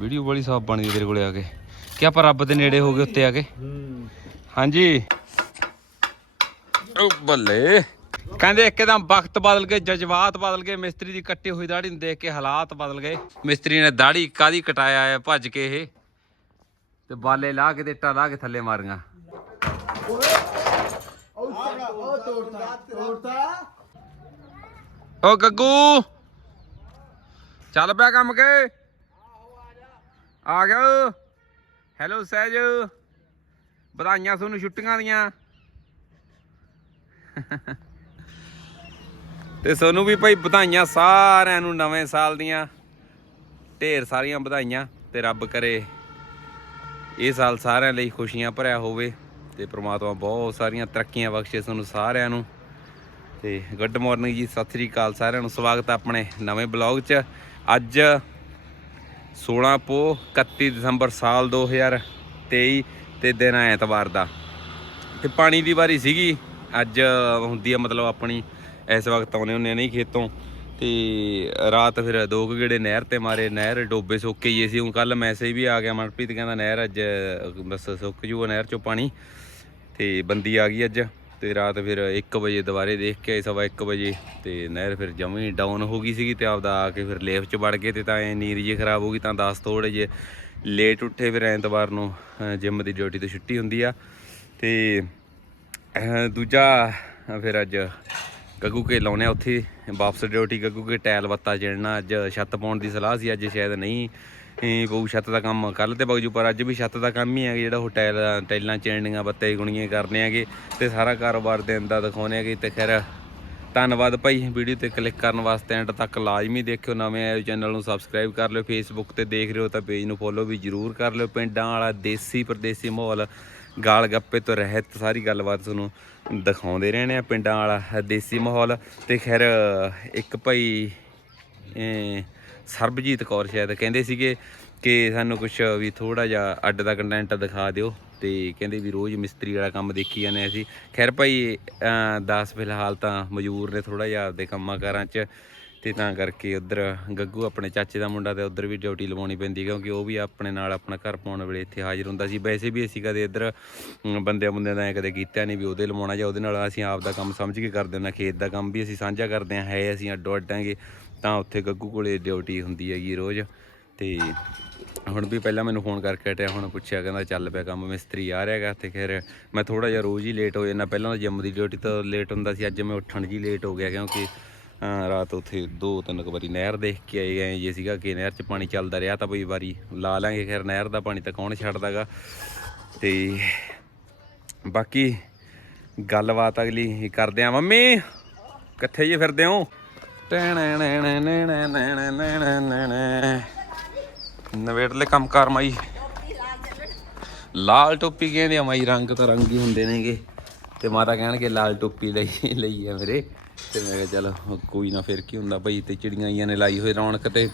Video ਬੜੀ ਸਾਫ਼ ਬਣਦੀ ਤੇਰੇ ਕੋਲੇ ਆ ਕੇ। ਕਿ ਆਪਾਂ ਰੱਬ ਦੇ ਨੇੜੇ ਹੋ ਗਏ ਉੱਤੇ ਆ ਕੇ? ਹਾਂਜੀ। ਉਹ ਬੱਲੇ। ਕਹਿੰਦੇ ਇੱਕਦਮ ਵਕਤ ਬਦਲ ਗਏ, ਜਜ਼ਬਾਤ ਬਦਲ ਗਏ, ਮਿਸਤਰੀ ਦੀ ਕੱਟੀ ਹੋਈ ਦਾੜੀ ਨੂੰ ਦੇਖ ਕੇ ਹਾਲਾਤ ਬਦਲ ਗਏ। ਮਿਸਤਰੀ ਨੇ ਦਾੜੀ ਕਾਦੀ ਕਟਾਇਆ ਹੈ ਭੱਜ ਕੇ ਇਹ। ਤੇ ਬਾਲੇ ਲਾ ਕੇ ਤੇ ਇੱਟਾਂ ਲਾ ਕੇ ਥੱਲੇ ਮਾਰੀਆਂ। ਓ ਗੱਗੂ। ਚੱਲ ਪਿਆ ਕੰਮ ਕੇ। ਆ ਗਿਆ। ਹੈਲੋ ਸਹਿਜ। ਵਧਾਈਆਂ ਤੁਹਾਨੂੰ ਛੁੱਟੀਆਂ ਦੀਆਂ। ਤੇ ਤੁਹਾਨੂੰ ਵੀ ਭਾਈ ਵਧਾਈਆਂ ਸਾਰਿਆਂ ਨੂੰ ਨਵੇਂ ਸਾਲ ਦੀਆਂ। ਢੇਰ ਸਾਰੀਆਂ ਵਧਾਈਆਂ ਤੇ ਰੱਬ ਕਰੇ ਇਹ ਸਾਲ ਸਾਰਿਆਂ ਲਈ ਖੁਸ਼ੀਆਂ ਭਰਿਆ ਹੋਵੇ ਤੇ ਪ੍ਰਮਾਤਮਾ ਬਹੁਤ ਸਾਰੀਆਂ ਤਰੱਕੀਆਂ ਬਖਸ਼ੇ ਤੁਹਾਨੂੰ ਸਾਰਿਆਂ ਨੂੰ। ਤੇ ਗੁੱਡ ਮਾਰਨਿੰਗ ਜੀ, ਸਤਿ ਸ੍ਰੀ ਅਕਾਲ ਸਾਰਿਆਂ ਨੂੰ। ਸਵਾਗਤ ਹੈ ਆਪਣੇ ਨਵੇਂ ਬਲੌਗ 'ਚ। ਅੱਜ 16 ਪੋ 31 ਦਸੰਬਰ ਸਾਲ 2023 ਤੇ ਦਿਨ ਐਤਵਾਰ ਦਾ। ਤੇ ਪਾਣੀ ਦੀ ਵਾਰੀ ਸੀਗੀ। ਅੱਜ ਹੁੰਦੀ ਆ ਮਤਲਬ ਆਪਣੀ, ਇਸ ਵਕਤ ਆਉਨੇ ਹੁੰਨੇ ਨਹੀਂ ਖੇਤੋਂ। ਤੇ ਰਾਤ ਫਿਰ ਦੋ ਕੁ ਗੇੜੇ ਨਹਿਰ ਤੇ ਮਾਰੇ। ਨਹਿਰ ਡੋਬੇ ਸੁੱਕੇ ਹੀ ਸੀ। ਹੁਣ ਕੱਲ ਮੈਸੇਜ ਵੀ ਆ ਗਿਆ, ਮਨਪ੍ਰੀਤ ਕਹਿੰਦਾ ਨਹਿਰ ਅੱਜ ਬਸ ਸੁੱਕ ਜੂਗਾ ਨਹਿਰ ਚੋਂ ਪਾਣੀ। ਤੇ ਬੰਦੀ ਆ ਗਈ ਅੱਜ। ਤੇ ਰਾਤ ਫਿਰ 1 ਵਜੇ ਦੁਬਾਰੇ ਦੇਖ ਕੇ ਆਏ ਸਵਾ 1 ਵਜੇ ਤੇ ਨਹਿਰ ਫਿਰ ਜਮੀ ਡਾਊਨ ਹੋ ਗਈ ਸੀਗੀ ਤੇ ਆਪਦਾ ਆ ਕੇ ਫਿਰ ਲੇਫ ਚ ਵੜ ਗਏ ਤੇ ਤਾਂ ਐ ਨੀਂਦ ਜੀ ਖਰਾਬ ਹੋ ਗਈ ਤਾਂ 10 ਥੋੜੇ ਜੇ ਲੇਟ ਉੱਠੇ ਫਿਰ ਐਤਵਾਰ ਨੂੰ ਜਿਮ ਦੀ ਡਿਊਟੀ ਤੋਂ ਛੁੱਟੀ ਹੁੰਦੀ ਆ। ਤੇ ਦੂਜਾ ਫਿਰ ਅੱਜ ਗੱਗੂ ਕੇ ਲਾਉਣੇ ਆ ਉੱਥੇ। ਵਾਪਸ ਡਿਊਟੀ ਗੱਗੂ ਕੇ ਟਾਇਲ ਬੱਤਾ ਚੜਨਾ ਅੱਜ ਛੱਤ ਪਾਉਣ ਦੀ ਸਲਾਹ ਸੀ, ਅੱਜ ਸ਼ਾਇਦ ਨਹੀਂ। ਇਹ ਬਹੁ ਛੱਤ ਦਾ ਕੰਮ ਕੱਲ ਤੇ ਬਗਜੂ ਪਰ ਅੱਜ ਵੀ ਛੱਤ ਦਾ ਕੰਮ ਹੀ ਹੈ ਜਿਹੜਾ ਉਹ ਟਾਇਲ ਟਾਈਲਾਂ ਚਿਣਨੀਆਂ ਬੱਤੇ ਗੁਣੀਆਂ ਕਰਨੇ ਹੈਗੇ ਤੇ ਸਾਰਾ ਕਾਰੋਬਾਰ ਦਿਨ ਦਾ ਦਿਖਾਉਣੇ ਹੈਗੇ ਤੇ ਖੈਰ, ਧੰਨਵਾਦ ਭਾਈ। ਵੀਡੀਓ ਤੇ ਕਲਿੱਕ ਕਰਨ ਵਾਸਤੇ ਐਂਡ ਤੱਕ ਲਾਜ਼ਮੀ ਦੇਖਿਓ। ਨਵੇਂ ਆਏ ਚੈਨਲ ਨੂੰ ਸਬਸਕ੍ਰਾਈਬ ਕਰ ਲਿਓ। ਫੇਸਬੁੱਕ ਤੇ ਦੇਖ ਰਹੇ ਹੋ ਤਾਂ ਪੇਜ ਨੂੰ ਫੋਲੋ ਵੀ ਜਰੂਰ ਕਰ ਲਿਓ। ਪਿੰਡਾਂ ਵਾਲਾ, ਦੇਸੀ ਪਰਦੇਸੀ ਮਾਹੌਲ, ਗਾਲ ਗੱਪੇ ਤੋਂ ਰਹਿਤ ਸਾਰੀ ਗੱਲਬਾਤ ਤੁਹਾਨੂੰ ਦਿਖਾਉਂਦੇ ਰਹਿਣੇ ਆ ਪਿੰਡਾਂ ਵਾਲਾ, ਦੇਸੀ ਮਾਹੌਲ। ਤੇ ਖੈਰ, ਇੱਕ ਭਾਈ ਸਰਬਜੀਤ ਕੌਰ ਸ਼ਾਇਦ ਕਹਿੰਦੇ ਸੀਗੇ ਕਿ ਸਾਨੂੰ ਕੁਝ ਵੀ ਥੋੜਾ ਜਿਹਾ ਅੱਡ ਦਾ ਕੰਟੈਂਟ ਦਿਖਾ ਦਿਓ ਤੇ ਕਹਿੰਦੇ ਵੀ ਰੋਜ਼ ਮਿਸਤਰੀ ਵਾਲਾ ਕੰਮ ਦੇਖੀ ਜਾਂਦੇ ਅਸੀਂ। ਖੈਰ ਭਾਈ ਅਮ 10 ਫਿਲਹਾਲ ਤਾਂ ਮਜ਼ਦੂਰ ਨੇ ਥੋੜਾ ਜਿਹਾ ਆਪਦੇ ਕੰਮਾਂ ਕਾਰਾਂ 'ਚ ਤੇ ਤਾਂ ਕਰਕੇ ਉਧਰ ਗੱਗੂ ਆਪਣੇ ਚਾਚੇ ਦਾ ਮੁੰਡਾ ਤੇ ਉਧਰ ਵੀ ਡਿਊਟੀ ਲਵਾਉਣੀ ਪੈਂਦੀ ਕਿਉਂਕਿ ਉਹ ਵੀ ਆਪਣੇ ਨਾਲ ਆਪਣਾ ਘਰ ਪਾਉਣ ਵੇਲੇ ਇੱਥੇ ਹਾਜ਼ਰ ਹੁੰਦਾ ਸੀ। ਵੈਸੇ ਵੀ ਅਸੀਂ ਕਦੇ ਇੱਧਰ ਬੰਦਿਆਂ ਬੰਦਿਆਂ ਦਾ ਐਂ ਕਦੇ ਕੀਤਾ ਨਹੀਂ ਵੀ ਉਹਦੇ ਲਵਾਉਣਾ ਜਾਂ ਉਹਦੇ ਨਾਲ ਅਸੀਂ ਆਪ ਦਾ ਕੰਮ ਸਮਝ ਕੇ ਕਰਦੇ ਹਾਂ, ਖੇਤ ਦਾ ਕੰਮ ਵੀ ਅਸੀਂ ਸਾਂਝਾ ਕਰਦੇ ਹਾਂ, ਹੈ ਅਸੀਂ ਅੱਡੋ ਅੱਡਾਂਗੇ, ਤਾਂ ਉੱਥੇ ਗੱਗੂ ਕੋਲੇ ਡਿਊਟੀ ਹੁੰਦੀ ਹੈਗੀ ਰੋਜ਼। ਤੇ ਹੁਣ ਵੀ ਪਹਿਲਾਂ ਮੈਨੂੰ ਫੋਨ ਕਰਕੇ ਹਟਿਆ, ਹੁਣ ਪੁੱਛਿਆ, ਕਹਿੰਦਾ ਚੱਲ ਪਿਆ ਕੰਮ, ਮਿਸਤਰੀ ਆ ਰਿਹਾਗਾ ਤੇ ਫਿਰ ਮੈਂ ਥੋੜਾ ਜਿਹਾ ਰੋਜ਼ ਹੀ ਲੇਟ ਹੋ ਜਾਂਦਾ। ਪਹਿਲਾਂ ਤਾਂ ਜਿਮ ਦੀ ਡਿਊਟੀ ਤੋਂ ਲੇਟ ਹੁੰਦਾ ਸੀ, ਅੱਜ ਮੈਂ ਉੱਠਣ ਜੀ ਲੇਟ ਹੋ ਗਿਆ, ਕਿਉਂਕਿ ਰਾਤ ਉੱਥੇ ਦੋ ਤਿੰਨ ਕੁ ਵਾਰੀ ਨਹਿਰ ਦੇਖ ਕੇ ਆਏ ਗਏ ਜੇ ਸੀਗਾ ਕਿ ਨਹਿਰ 'ਚ ਪਾਣੀ ਚੱਲਦਾ ਰਿਹਾ ਤਾਂ ਬਈ ਵਾਰੀ ਲਾ ਲਾਂਗੇ, ਖੈਰ ਨਹਿਰ ਦਾ ਪਾਣੀ ਤਾਂ ਕੌਣ ਛੱਡਦਾਗਾ। ਤੇ ਬਾਕੀ ਗੱਲਬਾਤ ਅਗਲੀ ਕਰਦੇ ਆ। ਮੰਮੀ, ਕਿੱਥੇ ਜੇ ਫਿਰਦੇ ਹੋ? ਨਵੇੜਲੇ ਕੰਮ ਕਰ ਮਾਈ। ਲਾਲ ਟੋਪੀ ਕਹਿੰਦੇ ਆ ਮਾਈ, ਰੰਗ ਤਾਂ ਰੰਗ ਹੀ ਹੁੰਦੇ ਨੇਗੇ। ਤੇ ਮਾਤਾ ਕਹਿਣਗੇ ਲਾਲ ਟੋਪੀ ਲਈ ਲਈ ਆ ਮੇਰੇ। ਤੇ ਮੈਂ ਕਿਹਾ ਚੱਲ ਕੋਈ ਨਾ ਫਿਰ ਕੀ ਹੁੰਦਾ ਭਾਈ ਤੇ ਚਿੜੀਆਂ ਆਈਆਂ ਨੇ ਲਾਈ ਹੋਈ ਰੌਣਕ ਤੇ।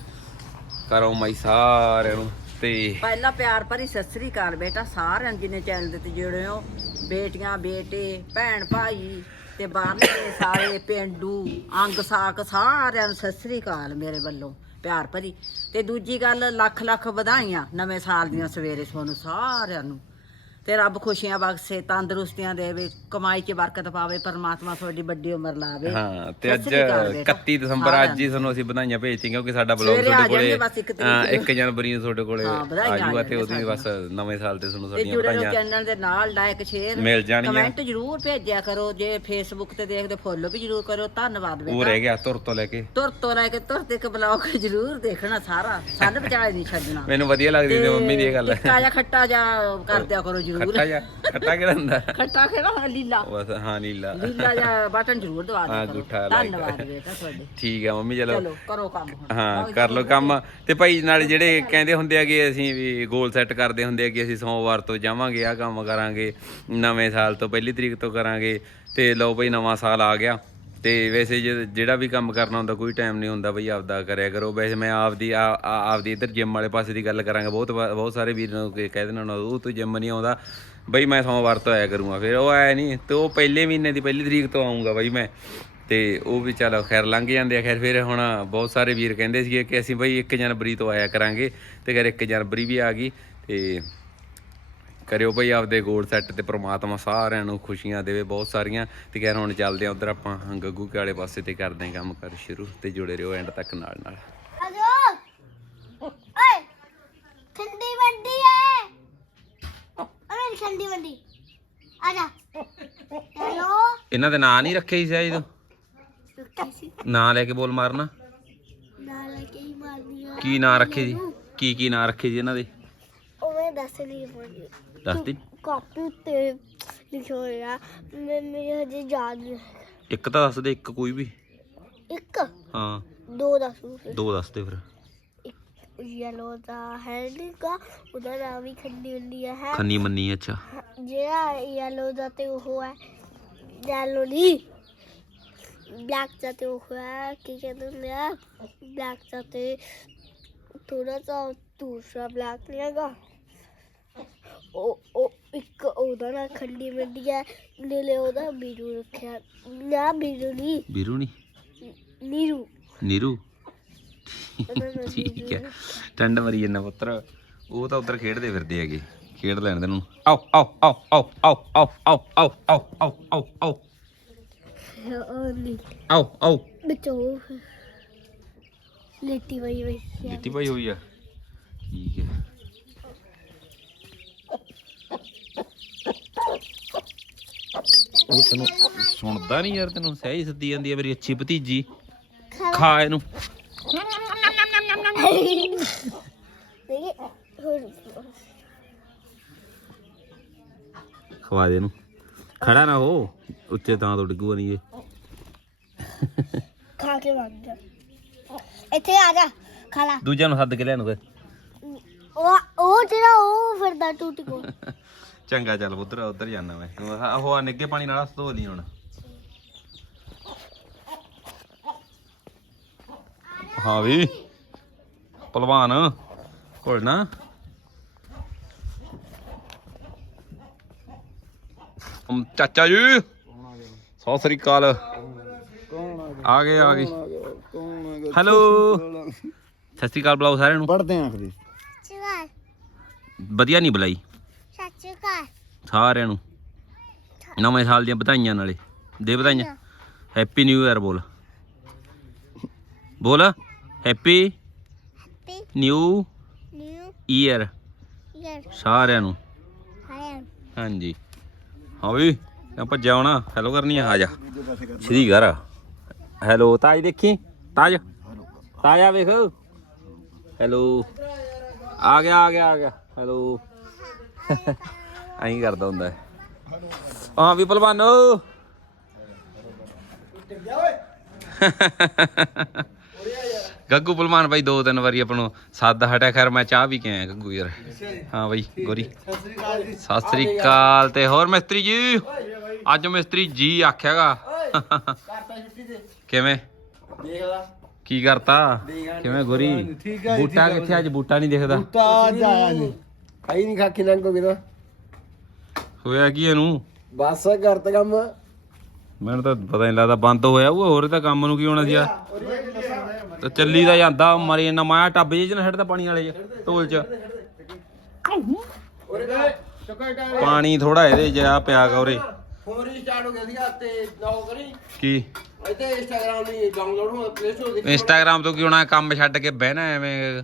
ਕਰੋ ਮਾਈ ਸਾਰਿਆਂ ਨੂੰ ਤੇ ਪਹਿਲਾ ਪਿਆਰ ਭਰੀ ਸਤਿ ਸ੍ਰੀ ਅਕਾਲ ਬੇਟਾ, ਸਾਰਿਆਂ ਨੂੰ ਜਿੰਨੇ ਚੈਨਲ ਦੇ ਤੇ ਜੁੜੇ ਹੋ। ਬੇਟੀਆਂ, ਬੇਟੇ, ਭੈਣ, ਭਾਈ ਤੇ ਬਾਹਰਲੇ ਸਾਰੇ ਪਿੰਡੂ, ਅੰਗ ਸਾਕ ਸਾਰਿਆਂ ਨੂੰ ਸਤਿ ਸ੍ਰੀ ਅਕਾਲ ਮੇਰੇ ਵੱਲੋਂ, ਪਿਆਰ ਭਰੀ। ਤੇ ਦੂਜੀ ਗੱਲ ਲੱਖ ਲੱਖ ਵਧਾਈਆਂ ਨਵੇਂ ਸਾਲ ਦੀਆਂ ਸਵੇਰੇ ਤੁਹਾਨੂੰ ਸਾਰਿਆਂ ਨੂੰ। ਤੇ ਰੱਬ ਖੁਸ਼ੀਆਂ ਬਖਸ਼ੇ ਤੰਦਰੁਸਤੀਆਂ ਦੇਵੇ ਕਮਾਈ 'ਚ ਬਰਕਤ ਪਾਵੇ ਪਰਮਾਤਮਾ ਤੁਹਾਡੀ ਵੱਡੀ ਉਮਰ ਲਾਵੇ। ਹਾਂ ਤੇ ਅੱਜ ਸ੍ਰੀ ਅਕਾਲ ਬੇਟਾ। 31 ਦਸੰਬਰ ਅੱਜ ਹੀ ਤੁਹਾਨੂੰ ਅਸੀਂ ਵਧਾਈਆਂ ਭੇਜਤੀਆਂ ਕਿਉਂਕਿ ਸਾਡਾ ਬਲੌਗ ਤੁਹਾਡੇ ਕੋਲੇ ਇੱਕ ਹਾਂ, ਨੂੰ। ਇੱਕ ਜਨਵਰੀ ਨੂੰ ਤੁਹਾਡੇ ਕੋਲੇ ਹਾਂ, ਵਧਾਈਆਂ ਆ ਆ ਜੂਗਾ ਤੇ ਉਹਦੇ ਬਸ ਨਵੇਂ ਸਾਲ ਤੇ ਤੁਹਾਨੂੰ ਤੇ ਸਾਡੀਆਂ ਵਧਾਈਆਂ। ਚੈਨਲ ਦੇ ਨਾਲ ਲਾਇਕ ਸ਼ੇਅਰ ਮਿਲ ਜਾਣਗੀਆਂ। ਕਮੈਂਟ ਜਰੂਰ ਭੇਜਿਆ ਕਰੋ। ਜੇ ਫੇਸਬੁੱਕ ਤੇ ਦੇਖਦੇ ਫੋਲੋ ਵੀ ਜਰੂਰ ਕਰੋ। ਧੰਨਵਾਦ ਉਹ ਬੇਟਾ ਰਹਿ ਗਿਆ ਤੁਰ ਤੋਂ ਲੈ ਕੇ। ਤੁਰ ਤੋਂ ਲੈ ਕੇ ਤੁਰ ਤੱਕ ਬਲੌਗ ਜਰੂਰ ਦੇਖਣਾ ਸਾਰਾ। ਸਾਨੂੰ ਵਿਚਾਲੇ ਨਹੀਂ ਛੱਡਣਾ। ਮੈਨੂੰ ਵਧੀਆ ਲੱਗਦੀ ਤੇ ਮੰਮੀ ਦੀ ਇਹ ਗੱਲ। ਟਿੱਕਾ ਜਾਂ ਖੱਟਾ ਜਾਂ ਕਰ ਦਿਆ ਕਰੋ ਜਰੂਰ। ਖੱਟਾ ਜਾ ਖੱਟਾ ਕਿਹੜਾ ਹੁੰਦਾ? ਖੱਟਾ ਕਿਹੜਾ ਹੁੰਦਾ? ਲੀਲਾ। ਬਸ ਹਾਂ ਨੀਲਾ ਲੀਲਾ ਜਾਂ ਬਟਨ ਜਰੂਰ ਦਵਾ ਹਾਂ, ਦਿਆ ਅੰਗੂਠਾ ਕਰੋ। like ਧੰਨਵਾਦ ਬੇਟਾ ਤੁਹਾਡੇ। ਠੀਕ ਆ ਮੰਮੀ ਚਲੋ। ਚਲੋ ਕਰੋ ਕੰਮ ਹੁਣ। ਹਾਂ ਕਰ ਲੋ ਕੰਮ। ਤੇ ਭਾਈ ਨਾਲ ਜਿਹੜੇ ਕਹਿੰਦੇ ਹੁੰਦੇ ਆ ਕਿ ਅਸੀਂ ਵੀ ਗੋਲ ਸੈੱਟ ਕਰਦੇ ਹੁੰਦੇ ਆ ਕਿ ਅਸੀਂ ਸੋਮਵਾਰ ਤੋਂ ਜਾਵਾਂਗੇ ਆ ਕੰਮ ਕਰਾਂਗੇ ਨਵੇਂ ਸਾਲ ਤੋਂ ਪਹਿਲੀ ਤਰੀਕ ਤੋਂ ਕਰਾਂਗੇ। ਤੇ ਲਓ ਭਾਈ ਨਵਾਂ ਸਾਲ ਆ ਗਿਆ। ਤੇ ਵੈਸੇ ਜੇ- ਜਿਹੜਾ ਵੀ ਕੰਮ ਕਰਨਾ ਹੁੰਦਾ, ਕੋਈ ਟਾਈਮ ਨਹੀਂ ਹੁੰਦਾ ਬਈ ਆਪਦਾ ਕਰਿਆ ਕਰੋ। ਵੈਸੇ ਮੈਂ ਆਪਦੀ, ਆ- ਆਪਦੀ ਇੱਧਰ ਜਿਮ ਵਾਲੇ ਪਾਸੇ ਦੀ ਗੱਲ ਕਰਾਂਗਾ। ਬਹੁਤ ਵਾ- ਬਹੁਤ ਸਾਰੇ ਵੀਰ ਨੂੰ ਕਿ ਕਹਿ ਦੇਣਾ ਉਹ ਤੂੰ ਜਿਮ ਨਹੀਂ ਆਉਂਦਾ। ਬਈ ਮੈਂ ਸੋਮਵਾਰ ਤੋਂ ਆਇਆ ਕਰੂੰਗਾ। ਫਿਰ ਉਹ ਆਇਆ ਨਹੀਂ, ਤੇ ਉਹ ਪਹਿਲੇ ਮਹੀਨੇ ਦੀ ਪਹਿਲੀ ਤਰੀਕ ਤੋਂ ਆਉਂਗਾ ਬਈ ਮੈਂ। ਤੇ ਉਹ ਵੀ ਚੱਲ ਖੈਰ ਲੰਘ ਜਾਂਦੇ ਆ। ਖੈਰ ਫਿਰ ਹੁਣ ਬਹੁਤ ਸਾਰੇ ਵੀਰ ਕਹਿੰਦੇ ਸੀਗੇ ਕਿ ਅਸੀਂ ਬਈ 1 ਜਨਵਰੀ ਤੋਂ ਆਇਆ ਕਰਾਂਗੇ। ਤੇ ਖੈਰ 1 ਜਨਵਰੀ ਵੀ ਆ ਗਈ। ਤੇ ਕਰਿਓ ਬਈ ਆਪਦੇ ਗੋਲ ਸੈੱਟ ਤੇ ਪ੍ਰਮਾਤਮਾ ਸਾਰਿਆਂ ਨੂੰ ਖੁਸ਼ੀਆਂ ਦੇਵੇ ਬਹੁਤ ਸਾਰੀਆਂ। ਤੇ ਖੈਰ ਹੁਣ ਚੱਲਦੇ ਆ ਉਧਰ ਆਪਾਂ ਗੱਗੂ ਕੇ ਵਾਲੇ ਪਾਸੇ ਤੇ ਕਰਦੇ ਆ ਕੰਮ ਕਰ ਸ਼ੁਰੂ ਤੇ ਜੁੜੇ ਰਹੋ ਐਂਡ ਤੱਕ ਨਾਲ ਨਾਲ। ਹੈਲੋ। ਇਹਨਾਂ ਦੇ ਨਾਂ ਨਹੀਂ ਰੱਖੇ ਸੀ ਸਹਿਜ ਤੂੰ? ਨਾਂ ਲੈ ਕੇ ਬੋਲ ਮਾਰਨਾ। ਨਾਲ ਕੇ ਹੀ ਮਾਰਦੀ ਆ। ਕੀ ਨਾਂ ਰੱਖੇ ਜੀ ਕੀ ਕੀ ਨਾਂ ਰੱਖੇ ਜੀ ਇਹਨਾਂ ਦੇ? ਉਹ ਮੈਂ ਦੱਸ ਨਹੀਂ ਪਾਉਂਦੀ ਦੱਸ ਦੀ ਕਾਪੀ ਤੇ ਲਿਖਿਆ ਹੋਇਆ। ਮੈਂ ਮੇਰੇ ਹਜੇ ਯਾਦ ਨਹੀਂ ਇੱਕ ਤਾਂ ਦੱਸ ਦੇ ਇੱਕ ਕੋਈ ਵੀ। ਇੱਕ? ਹਾਂ। ਦੋ ਦੱਸ ਫਿਰ। ਦੋ ਦੱਸ ਦੇ ਫਿਰ। ਇੱਕ ਯੈਲੋ ਦਾ ਹੈਂਡਿੰਗਾ ਉਹਦਾ ਨਾਮ ਵੀ ਖੰਡੀ ਹੁੰਦੀ ਹੈ। ਖੰਨੀ ਮੰਨੀ ਅੱਛਾ। ਜਿਹੜਾ ਯੈਲੋ ਦਾ ਤੇ ਉਹ ਹੈ। ਯੈਲੋ ਨਹੀਂ ਬਲੈਕ ਦਾ ਤੇ ਉਹ ਹੈ ਕੀ ਕਹਿੰਦੇ ਹੁੰਦੇ ਆ? ਬਲੈਕ ਦਾ ਤੇ ਥੋੜਾ ਜਿਹਾ ਦੂਸਰਾ ਬਲੈਕ ਨਹੀਂ ਹੈਗਾ। ਉਹ ਉਹ ਇੱਕ ਉਹਦਾ ਨਾ ਖੰਡੀ ਮੰਡੀ ਹੈ ਨੀਲੇ ਉਹਦਾ ਬੀਰੂ ਰੱਖਿਆ ਨਾ ਬੀਰੂ ਨਹੀਂ ਵੀਰੂ ਨਹੀਂ ਨੀਰੂ ਨੀਰੂ ਉਹਦਾ ਨਾਂ ਠੀਕ ਹੈ ਨੀਰੂ। ਟੰਡ ਮਰੀ ਜੰਨਾ ਪੁੱਤਰ ਉਹ ਤਾਂ ਉਧਰ ਖੇਡਦੇ ਫਿਰਦੇ ਹੈਗੇ ਖੇਡ ਲੈਣ ਦੇ ਨੂੰ ਆਓ ਆਓ ਆਓ ਆਓ ਆਓ ਆਓ ਆਓ ਆਓ ਆਓ ਆਓ ਆਓ ਆਓ ਉਹ ਨਹੀਂ ਆਓ ਆਓ ਬਚੋ ਲੇਟੀ ਵਈ ਵਈ ਜਿੱਤੀ ਭਾਈ ਹੋਈ ਆ ਠੀਕ ਹੈ ਉਹ ਤੈਨੂੰ ਸੁਣਦਾ ਨਹੀਂ ਯਾਰ ਤੈਨੂੰ ਸਹਿਜ ਸੱਦੀ ਜਾਂਦੀ ਆ ਮੇਰੀ ਅੱਛੀ ਭਤੀਜੀ। ਖਾ ਇਹਨੂੰ। ਖਵਾ ਦੇ ਇਹਨੂੰ। ਖੜਾ ਨਾ ਹੋ ਉੱਤੇ ਤਾਂ ਤੋਂ ਡਿੱਗੂਗਾ ਨਹੀਂ ਇਹ। ਖਾ ਕੇ ਵਗ ਜਾ। ਇੱਥੇ ਆ ਜਾ ਖਾ ਲਾ। ਦੂਜਿਆਂ ਨੂੰ ਸੱਦ ਕੇ ਲੈਣ ਕੋਈ ਉਹ ਉਹ ਜਿਹੜਾ ਉਹ ਫਿਰਦਾ ਟੂਟੀ ਕੋ ਚੰਗਾ ਚੱਲ ਉਧਰ ਉਧਰ ਜਾਣਾ ਮੈਂ। ਉਹ- ਉਹ ਆ ਨਿੱਗੇ ਪਾਣੀ ਨਾਲ ਧੋ ਲਈ ਹੁਣ। ਹਾਂ ਵੀ। ਪਹਿਲਵਾਨ ਕੋਲ ਨਾ। ਅਮ ਚਾਚਾ ਜੀ। ਸਤਿ ਸ੍ਰੀ ਅਕਾਲ। ਆ ਗਏ ਆ ਗਏ। ਹੈਲੋ ਸਤਿ ਸ੍ਰੀ ਅਕਾਲ ਬੁਲਾਓ ਸਾਰਿਆਂ ਨੂੰ। ਪੜਦੇ ਆਂ ਆਖਰੀ। ਵਧੀਆ ਨਹੀਂ ਬੁਲਾਈ। ਸੱਚ ਕਾ ਸਾਰਿਆਂ ਨੂੰ। ਨਵੇਂ ਸਾਲ ਦੀਆਂ ਵਧਾਈਆਂ ਨਾਲੇ। ਦੇ ਵਧਾਈਆਂ। ਹੈਪੀ ਨਿਊ ਇਅਰ ਬੋਲ। ਬੋਲ। Happy happy new new year year ਸਾਰਿਆਂ ਨੂੰ। ਹਾਂਜੀ। ਹਾਂ ਵੀ ਭੱਜਿਆ ਹੋਣਾ ਹੈਲੋ ਕਰਨੀ ਆ ਜਾ। ਸਿੱਧੀ ਘਰ ਹੈਲੋ ਤਾਜ ਦੇਖੀ? ਤਾਜ। ਤਾਜਾ ਵੇਖ। ਹੈਲੋ ਆ ਗਿਆ ਆ ਗਿਆ ਆ ਗਿਆ। ਹੈਲੋ ਐਂ ਕਰਦਾ ਹੁੰਦਾ ਹਾਂ। ਵੀ ਪਹਿਲਵਾਨੋ। ਗੱਗੂ ਪਹਿਲਵਾਨ ਬਾਈ, ਦੋ ਤਿੰਨ ਵਾਰੀ ਆਪਾਂ ਨੂੰ ਸੱਦ ਹਟਿਆ। ਖੈਰ, ਮੈਂ ਚਾਹ ਵੀ ਕੇ ਆਇਆ ਗੱਗੂ ਯਾਰ? ਹਾਂ ਬਾਈ, ਗੋਰੀ। ਸਤਿ ਸ੍ਰੀ ਅਕਾਲ ਤੇ ਹੋਰ ਮਿਸਤਰੀ ਜੀ? ਅੱਜ ਮਿਸਤਰੀ ਜੀ ਆਖਿਆਗਾ। ਕਿਵੇਂ? ਦੇਖ ਲਾ ਕੀ ਕਰਤਾ? ਕਿਵੇਂ ਗੋਰੀ? ਬੂਟਾ ਕਿੱਥੇ ਅੱਜ? ਬੂਟਾ ਨਹੀਂ ਦਿਖਦਾ। ਬੂਟਾ ਜਾਇਆ ਨਹੀਂ। ਖਾਈ ਨਹੀਂ ਖਾਕੀ ਨੰਗ ਹੋ ਗਿਆ ਹੋਇਆ ਕੀ ਇਹਨੂੰ? ਬਸ ਕਰਤ ਕੰਮ। ਮੈਨੂੰ ਤਾਂ ਪਤਾ ਨਹੀਂ ਲੱਗਦਾ ਬੰਦ ਹੋਇਆ ਉਹ ਹੋਰ ਤਾਂ ਕੰਮ ਨੂੰ ਕੀ ਹੋਣਾ ਸੀ ਆ? ਤੇ ਚੱਲੀ ਦਾ ਜਾਂਦਾ ਮਰੀ ਇੰਨਾ ਮਾਇਆ ਟੱਬ ਜੇ ਚ ਨਾ ਛੱਡਦਾ ਪਾਣੀ ਵਾਲੇ ਚ ਢੋਲ ਚ। ਪਾਣੀ ਥੋੜਾ ਇਹਦੇ ਜਿਹਾ ਪਿਆ ਗਾ ਉਰੇ। ਫੋਨ ਹੀ ਸਟਾਰਟ ਹੋ ਗਿਆ ਸੀਗਾ ਤੇ ਕਰੀ। ਕੀ? ਇੱਥੇ ਇੰਸਟਾਗ੍ਰਾਮ ਦੀ ਡਾਊਨਲੋਡ ਹੋ ਪਲੇ ਸਟੋਰ ਦੇ ਇੰਸਟਾਗ੍ਰਾਮ ਤੋਂ ਕੀ ਹੋਣਾ ਕੰਮ ਛੱਡ ਕੇ ਬਹਿਣਾ ਐਵੇਂ।